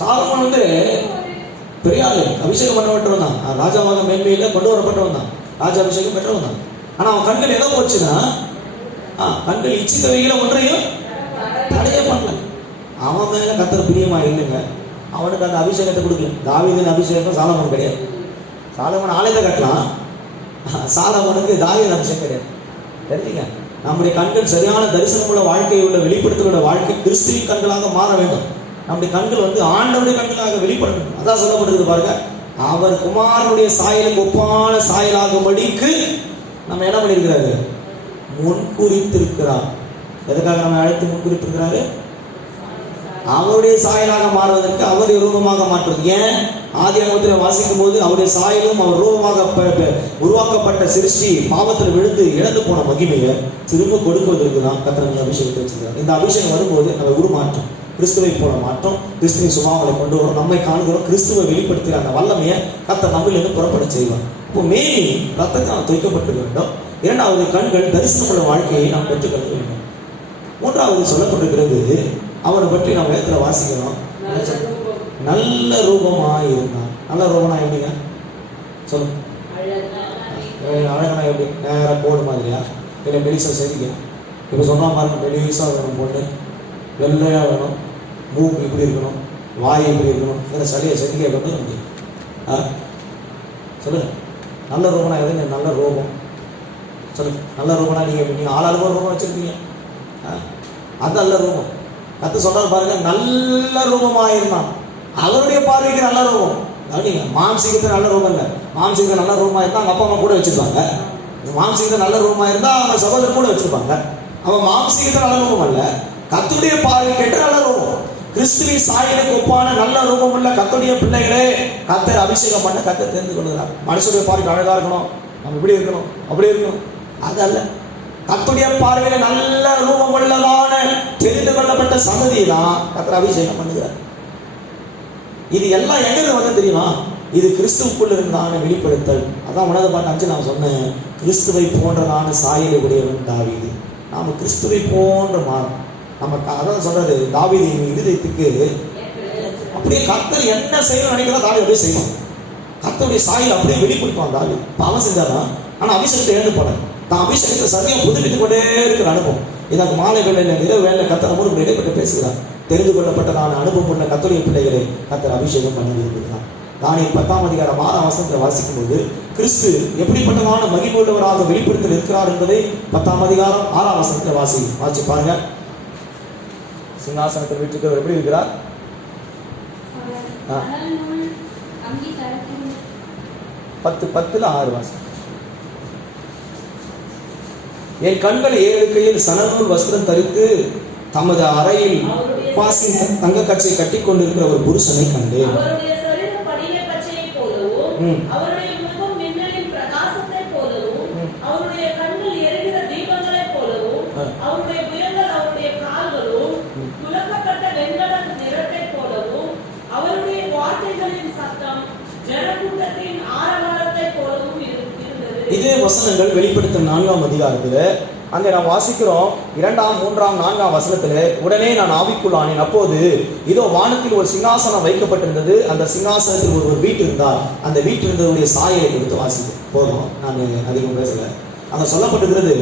சாலமோன் பெரிய ஆளு, அபிஷேகம் பண்ணப்பட்டவன் தான், ராஜாவாக மேன்மையில கொண்டு வரப்பட்டவன் தான், ராஜா அபிஷேகம் பெற்றவன் தான். ஆனா அவன் கண்கள் எதை போச்சுன்னா கண்கள் இச்சித்தவைகளை ஒன்றையும் தடையே பண்ணல. அவன் மேல கர்த்தர் பிரியமா இல்லைங்க. அவனுக்கு அந்த அபிஷேகத்தை கொடுக்கல. தாவீதின் அபிஷேகம் சாலமோன் கிடையாது. சாலமோன் ஆலயத்தை கட்டலாம், சாலமோனுக்கு தாவீதின் அபிஷேகம் கிடையாது. தெரிஞ்சுங்க, நம்முடைய கண்கள் சரியான தரிசனம் உள்ள வாழ்க்கையை உள்ள வெளிப்படுத்தக்கூடிய வாழ்க்கை கிறிஸ்துவின் கண்களாக மாற வேண்டும். நம்முடைய கண்கள் ஆண்டவருடைய கண்களாக வெளிப்படணும். அதான் சொல்லப்படுகிறது பாருங்க, அவர் குமாரனுடைய சாயலுக்கு ஒப்பான சாயலாகும்படிக்கு நம்ம என்ன பண்ணியிருக்கிறாரு? முன்குறித்திருக்கிறார். எதுக்காக நம்ம அழைத்து முன்குறித்திருக்கிறாரு? அவருடைய சாயலாக மாறுவதற்கு, அவருடைய ரூபமாக மாற்றுவது. ஏன்? ஆதியாகமத்தில் வாசிக்கும் போது அவருடைய சாயலும் அவர் ரூபமாக உருவாக்கப்பட்ட சிருஷ்டி பாவத்தில் விழுந்து இழந்து போன மகிமையை திரும்ப கொடுக்குவதற்கு தான் கர்த்தர் அபிஷேகத்தை வச்சிருக்கிறார். இந்த அபிஷேகம் வரும்போது நம்ம உருமாற்றம், கிறிஸ்துவை போல மாற்றம், கிறிஸ்துவின் சுபாவங்களை கொண்டு வரும். நம்மை காண்கிறோம், கிறிஸ்துவை வெளிப்படுத்துகிற அந்த வல்லமையை கர்த்தர் நம்மிலிருந்து புறப்பட செய்வார். இப்போ மேனி ரத்தத்தால் துவைக்கப்பட்டிருக்க வேண்டும். இரண்டாவது, கண்கள் தரிசனம் உள்ள வாழ்க்கையை நாம் பெற்றுக்கொள்ள வேண்டும். மூன்றாவது சொல்லப்பட்டிருக்கிறது, அவரை பற்றி நம்ம வேதத்தில் வாசிக்கிறோம், நல்ல ரூபமாக இருந்தான். நல்ல ரூபம்னா எப்படிங்க சொல்லுங்க? அழகனா எப்படி? நேராக கோடு மாதிரியா இல்லை மெலிசா சரிங்க? இப்போ சொன்னா பாருங்க, மெலிசாக வேணும், பொண்ணு வெள்ளையாக வேணும், மூக்கு இப்படி இருக்கணும், வாய் இப்படி இருக்கணும், இதில் சளியை செதுக்கிய கொண்டு முடியும். சொல்லுங்க, நல்ல ரூபம்னா எதுங்க? நல்ல ரூபம் சொல்லுங்க. நல்ல ரூபம்னா நீங்கள் ஆளாளுக்கு ஒரு ரூபம் வச்சுருக்கீங்க, அது நல்ல ரூபம். கத்து சொல்றாரு பாருங்க, நல்ல ரூபமாக இருந்தான். அவருடைய பார்வைக்கு நல்ல ரூபம் அப்படிங்க. மாம்சீகத்தை நல்ல ரூபம் இல்லை. மாம்சீகத்தை நல்ல ரூபமாக இருந்தால் அவங்க அப்பா அம்மா கூட வச்சுருப்பாங்க. மாம்சீகத்தை நல்ல ரூபமாக இருந்தால் அவங்க சகோதரர் கூட வச்சுருப்பாங்க. அவன் மாம்சீகத்தை நல்ல ரூபம் அல்ல, கர்த்தருடைய பார்வை கேட்ட நல்ல ரூபம். கிறிஸ்துவின் சாயலுக்கு ஒப்பான நல்ல ரூபம் உள்ள கர்த்தருடைய பிள்ளைகளே கர்த்தர் அபிஷேகம் பண்ண கர்த்தர் தெரிந்து கொள்கிறார். மனுஷனுடைய பார்வைக்கு அழகா இருக்கணும், நம்ம இப்படி இருக்கணும், அப்படி இருக்கணும், அது அல்ல. கர்த்தருடைய பார்வையில நல்ல ரூபம் உள்ளதான தெரிந்து கொள்ளப்பட்ட சந்ததியை தான் கர்த்தர் அபிஷேகம் பண்ணுகிறார். இது எல்லாம் எங்க வந்து தெரியுமா? இது கிறிஸ்துவுக்குள்ள இருந்தான வெளிப்படுத்தல். அதான் உணர்ந்த பாட்டு 5 நான் சொன்னேன், கிறிஸ்துவை போன்றதான சாயலை உடையவன் தாவீது. நாம கிறிஸ்துவை போன்ற மாறும். நம்ம அதான் சொல்றது, தாவீதின் இருதயத்துக்கு அப்படியே கர்த்தர் என்ன செய்யணும்னு நினைக்கிறதோ தாவீது அப்படியே செய்வான். கர்த்தருடைய சாயல் அப்படியே வெளிப்படுத்துவான் தாவீது. பாவம் செஞ்சாதான், ஆனா அபிஷேகத்தை இழந்து போல தான் அபிஷேகத்தை சத்தியம் புதுப்பித்துக் கொண்டே இருக்கிற அனுபவம். இதற்கு மாலை வேலையில இரவு வேலை கர்த்தர் மூணு இடைப்பட்டு பேசுகிறார். தெரிந்து கொள்ளப்பட்டதான அனுபவம் உள்ள கர்த்தருடைய பிள்ளைகளை கர்த்தர் அபிஷேகம் பண்ண விரும்புகிறார். தானியேல் 10ஆம் அதிகாரம் 6ஆம் வசனத்தில் வாசிக்கும் போது கிறிஸ்து எப்படிப்பட்டதான மகிமை உள்ளவராக வெளிப்படுத்தல் இருக்கிறார் என்பதை 10ஆம் அதிகாரம் 6ஆம் வசனத்தில் வாசி பாருங்க. சிங்காசனத்தில் வீட்டுக்கு எப்படி இருக்கிறார்? 10:10 வாசம். என் கண்கள் ஏழுக்கையில் சணநூல் வஸ்திரம் தரித்து தமது அறையில் பாசி தங்க கச்சை கட்டி கொண்டிருக்கிற ஒரு புருஷனை கண்டேன். அவருடைய முகம் மின்னலின் பிரகாசத்தைப் போலவும், அவருடைய கண்கள் எரிகிற தீபங்களைப் போலவும், அவருடைய புயங்கள் அவருடைய கால்களும் துலக்கப்பட்ட வெண்கல நிறத்தைப் போலவும், அவருடைய வார்த்தைகளின் சத்தம் ஜனக்கூட்டத்தின் ஆரவாரத்தைப் போலவும் இருந்தது. இதே வசனங்கள் வெளிப்படுத்தும் 4ஆம் அதிகாரத்தில் அங்கே நாம் வாசிக்கிறோம். 2ஆம் 3ஆம் 4ஆம் வசனத்தில் உடனே நான் ஆவிக்குள்ளானேன், அப்போது இதோ வானத்தில் ஒரு சிங்காசனம் வைக்கப்பட்டிருந்தது, அந்த சிங்காசனத்தில் ஒரு வீட்டு இருந்தார், அந்த வீட்டில் இருந்தவருடைய சாயலை கொடுத்து வாசிக்கும் போதும், நான் அதிகம் பேசல. அங்க சொல்லப்பட்டிருக்கிறது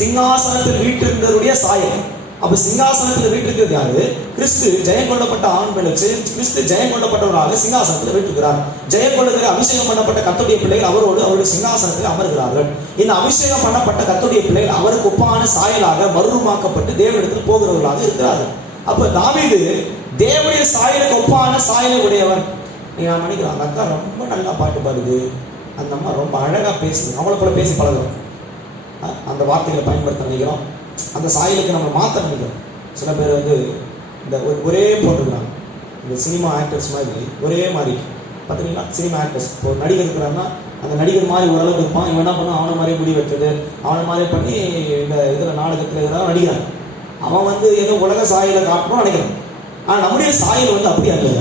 சிங்காசனத்தில் வீட்டிருந்தவருடைய சாயல். அப்ப சிங்காசனத்தில் வீட்டிருக்கிறது யாரு? கிறிஸ்து ஜெயம் கொள்ளப்பட்ட ஆண்களுக்கு கிறிஸ்து ஜெயம் கொள்ளப்பட்டவராக சிங்காசனத்தில் வீட்டிருக்கிறார். ஜெயம் கொள்ளுகிற அபிஷேகம் பண்ணப்பட்ட கர்த்தருடைய பிள்ளைகள் அவரோடு அவருடைய சிங்காசனத்தில் அமர்கிறார்கள். இந்த அபிஷேகம் பண்ணப்பட்ட கர்த்தருடைய பிள்ளைகள் அவருக்கு ஒப்பான சாயலாக மறுரூபமாக்கப்பட்டு தேவனிடத்தில் போகிறவர்களாக இருக்கிறார்கள். அப்ப தாவீது தேவனுடைய சாயலுக்கு ஒப்பான சாயலை உடையவன். நீங்க நினைக்கிறோம் அந்த அக்கா ரொம்ப நல்லா பாட்டு பாடுது, அந்த அம்மா ரொம்ப அழகா பேசுது, அவளை போல பேசி பழகிறோம், அந்த வார்த்தைகளை பயன்படுத்த நினைக்கிறோம், அந்த சாயலுக்கு நம்ம மாற்ற நினைக்கிறோம். சில பேர் வந்து இந்த ஒரே போட்டுக்கிறாங்க, இந்த சினிமா ஆக்டர்ஸ் மாதிரி ஒரே மாதிரி பார்த்துட்டீங்களா? சினிமா ஆக்டர்ஸ் இப்போ நடிகர் இருக்கிறாங்கன்னா அந்த நடிகர் மாதிரி ஓரளவுக்கு இருப்பான், இவன் என்ன பண்ணால் அவனை மாதிரி முடி வைக்கிறது, அவனை மாதிரி பண்ணி இந்த இதில் நாடகத்தில் இதெல்லாம் நடிக்கிறான். அவன் வந்து ஏதோ உலக சாயலை காட்டணும்னு நினைக்கிறான். ஆனால் நம்முடைய சாயல் வந்து அப்படி அல்ல,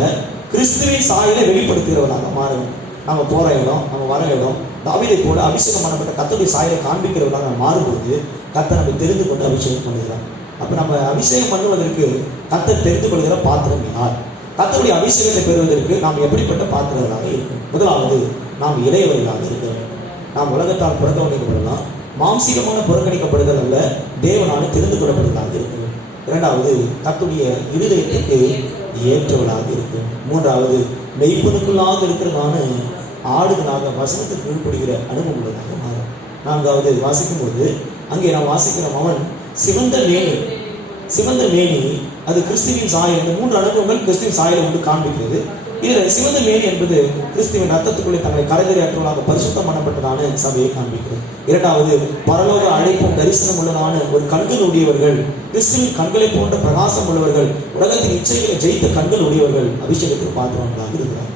கிறிஸ்துவின் சாயலை வெளிப்படுத்துகிறவனாக மாறணும். நம்ம போகிற இடம், நம்ம வர இடம் தாவீதை போல அபிஷேகம் பண்ணப்பட்ட கர்த்தருடைய சாயலை காண்பிக்கிறவர்களாக நம்ம மாறும்போது கர்த்தர் நம்ம தெரிந்து கொண்டு அபிஷேகம் பண்ணுகிறார். அப்போ நம்ம அபிஷேகம் பண்ணுவதற்கு கர்த்தர் தெரிந்து கொள்கிற பாத்திரம் யார்? கர்த்தருடைய அபிஷேகத்தை பெறுவதற்கு நாம் எப்படிப்பட்ட பாத்திரங்களாக இருக்கும்? முதலாவது நாம் இளையவர்களாக இருக்க வேண்டும். நாம் உலகத்தால் புறக்கணிக்கப்படலாம், மாம்சீகமான புறக்கணிக்கப்படுதல் அல்ல, தேவனால் தெரிந்து கொள்ளப்படுவதாக இருக்க வேண்டும். இரண்டாவது கர்த்தருடைய இருதயத்துக்கு ஏற்றவர்களாக இருக்கும். மூன்றாவது மெய்ப்பனுக்குள்ளாக இருக்கிறதான ஆடுகளாக வசனத்துக்கு கீழ்ப்படுகிற அனுபவம் உள்ளதாக மாறும். நான்காவது வாசிக்கும்போது அங்கே நாம் வாசிக்கிறோம், அவன் சிவந்த மேனி அது கிறிஸ்துவின் சாயல். இந்த 3 அனுபவங்கள் கிறிஸ்துவின் சாயலை வந்து காண்பிக்கிறது. இதில் சிவந்த மேனி என்பது கிறிஸ்துவின் ரத்தத்துக்குள்ளே தங்களை கரைதறியாற்றவர்களாக பரிசுத்தம் பண்ணப்பட்டதான சபையை காண்பிக்கிறது. இரண்டாவது பரலோக அழைப்பும் தரிசனம் உள்ளதான ஒரு கண்கள் உடையவர்கள், கிறிஸ்துவின் கண்களை போன்ற பிரகாசம் உள்ளவர்கள், உலகத்தின் இச்சைகளை ஜெயித்த கண்கள் உடையவர்கள் அபிஷேகத்தில் பாத்திரங்களாக இருக்கிறார்.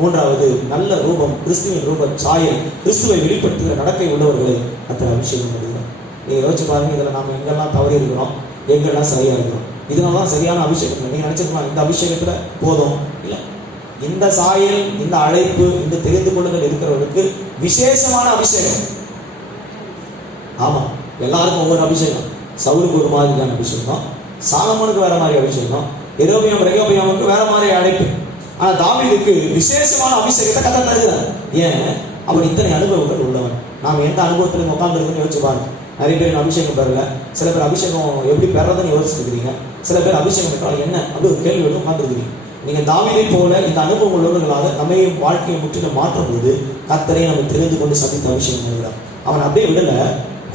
மூன்றாவது நல்ல ரூபம், கிறிஸ்துவின் ரூபம் சாயல், கிறிஸ்துவை வெளிப்படுத்துகிற நடக்கை உள்ளவர்களை அத்தனை அபிஷேகம் பண்ணுகிறார். நீங்கள் யோசிச்சு பாருங்க, இதில் நாம் எங்கெல்லாம் தவறி இருக்கிறோம், எங்கெல்லாம் சரியா இருக்கிறோம். இதனால தான் சரியான அபிஷேகம். நீங்கள் நினைச்சிருக்கலாம் இந்த அபிஷேகத்தில் போதும் இல்லை, இந்த சாயல், இந்த அழைப்பு, இந்த தெரிந்து கொள்ளுதல் இருக்கிறவர்களுக்கு விசேஷமான அபிஷேகம். ஆமா, எல்லாருக்கும் ஒவ்வொரு அபிஷேகம். சவுலுக்கு ஒரு மாதிரியான அபிஷேகம், சாலமோனுக்கு வேற மாதிரி அபிஷேகம், ரெகோபியாமுக்கு வேற மாதிரி அழைப்பு. ஆனா தாவீதுக்கு விசேஷமான அபிஷேகத்தை கர்த்தர் தருகிறார். ஏன்? அவன் இத்தனை அனுபவங்கள் உள்ளவன். நாம் எந்த அனுபவத்திலும் உட்கார்ந்து இருக்குன்னு யோசிச்சு பாருங்க. நிறைய பேர் அபிஷேகம் பெறல, சில பேர் அபிஷேகம் எப்படி பெறதுன்னு யோசிச்சுருக்கிறீங்க, சில பேர் அபிஷேகம் என்றால் என்ன அப்படி ஒரு கேள்வி எடுத்து உட்கார்ந்துருக்கிறீங்க. நீங்க தாவீதை போல இந்த அனுபவம் உள்ளவர்களாக நம்மையும் வாழ்க்கையை முற்றிலும் மாற்றும் போது கர்த்தரை நம்ம தெரிந்து கொண்டு சந்தித்து அபிஷேகம் பண்ணுகிறார். அவன் அப்படியே விடல,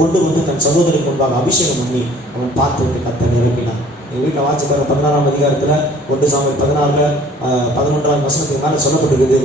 கொண்டு வந்து தன் சகோதரருக்கு முன்பாக அபிஷேகம் பண்ணி அவன் பார்த்து விட்டு கர்த்தரை நிரப்பினான். எங்கள் வீட்டில் வாசிப்பாரு 16ஆம் அதிகாரத்தில் 1 சாமுவேல் 16 11ஆம் வசனத்துக்கு மேலே சொல்லப்பட்டிருக்குது.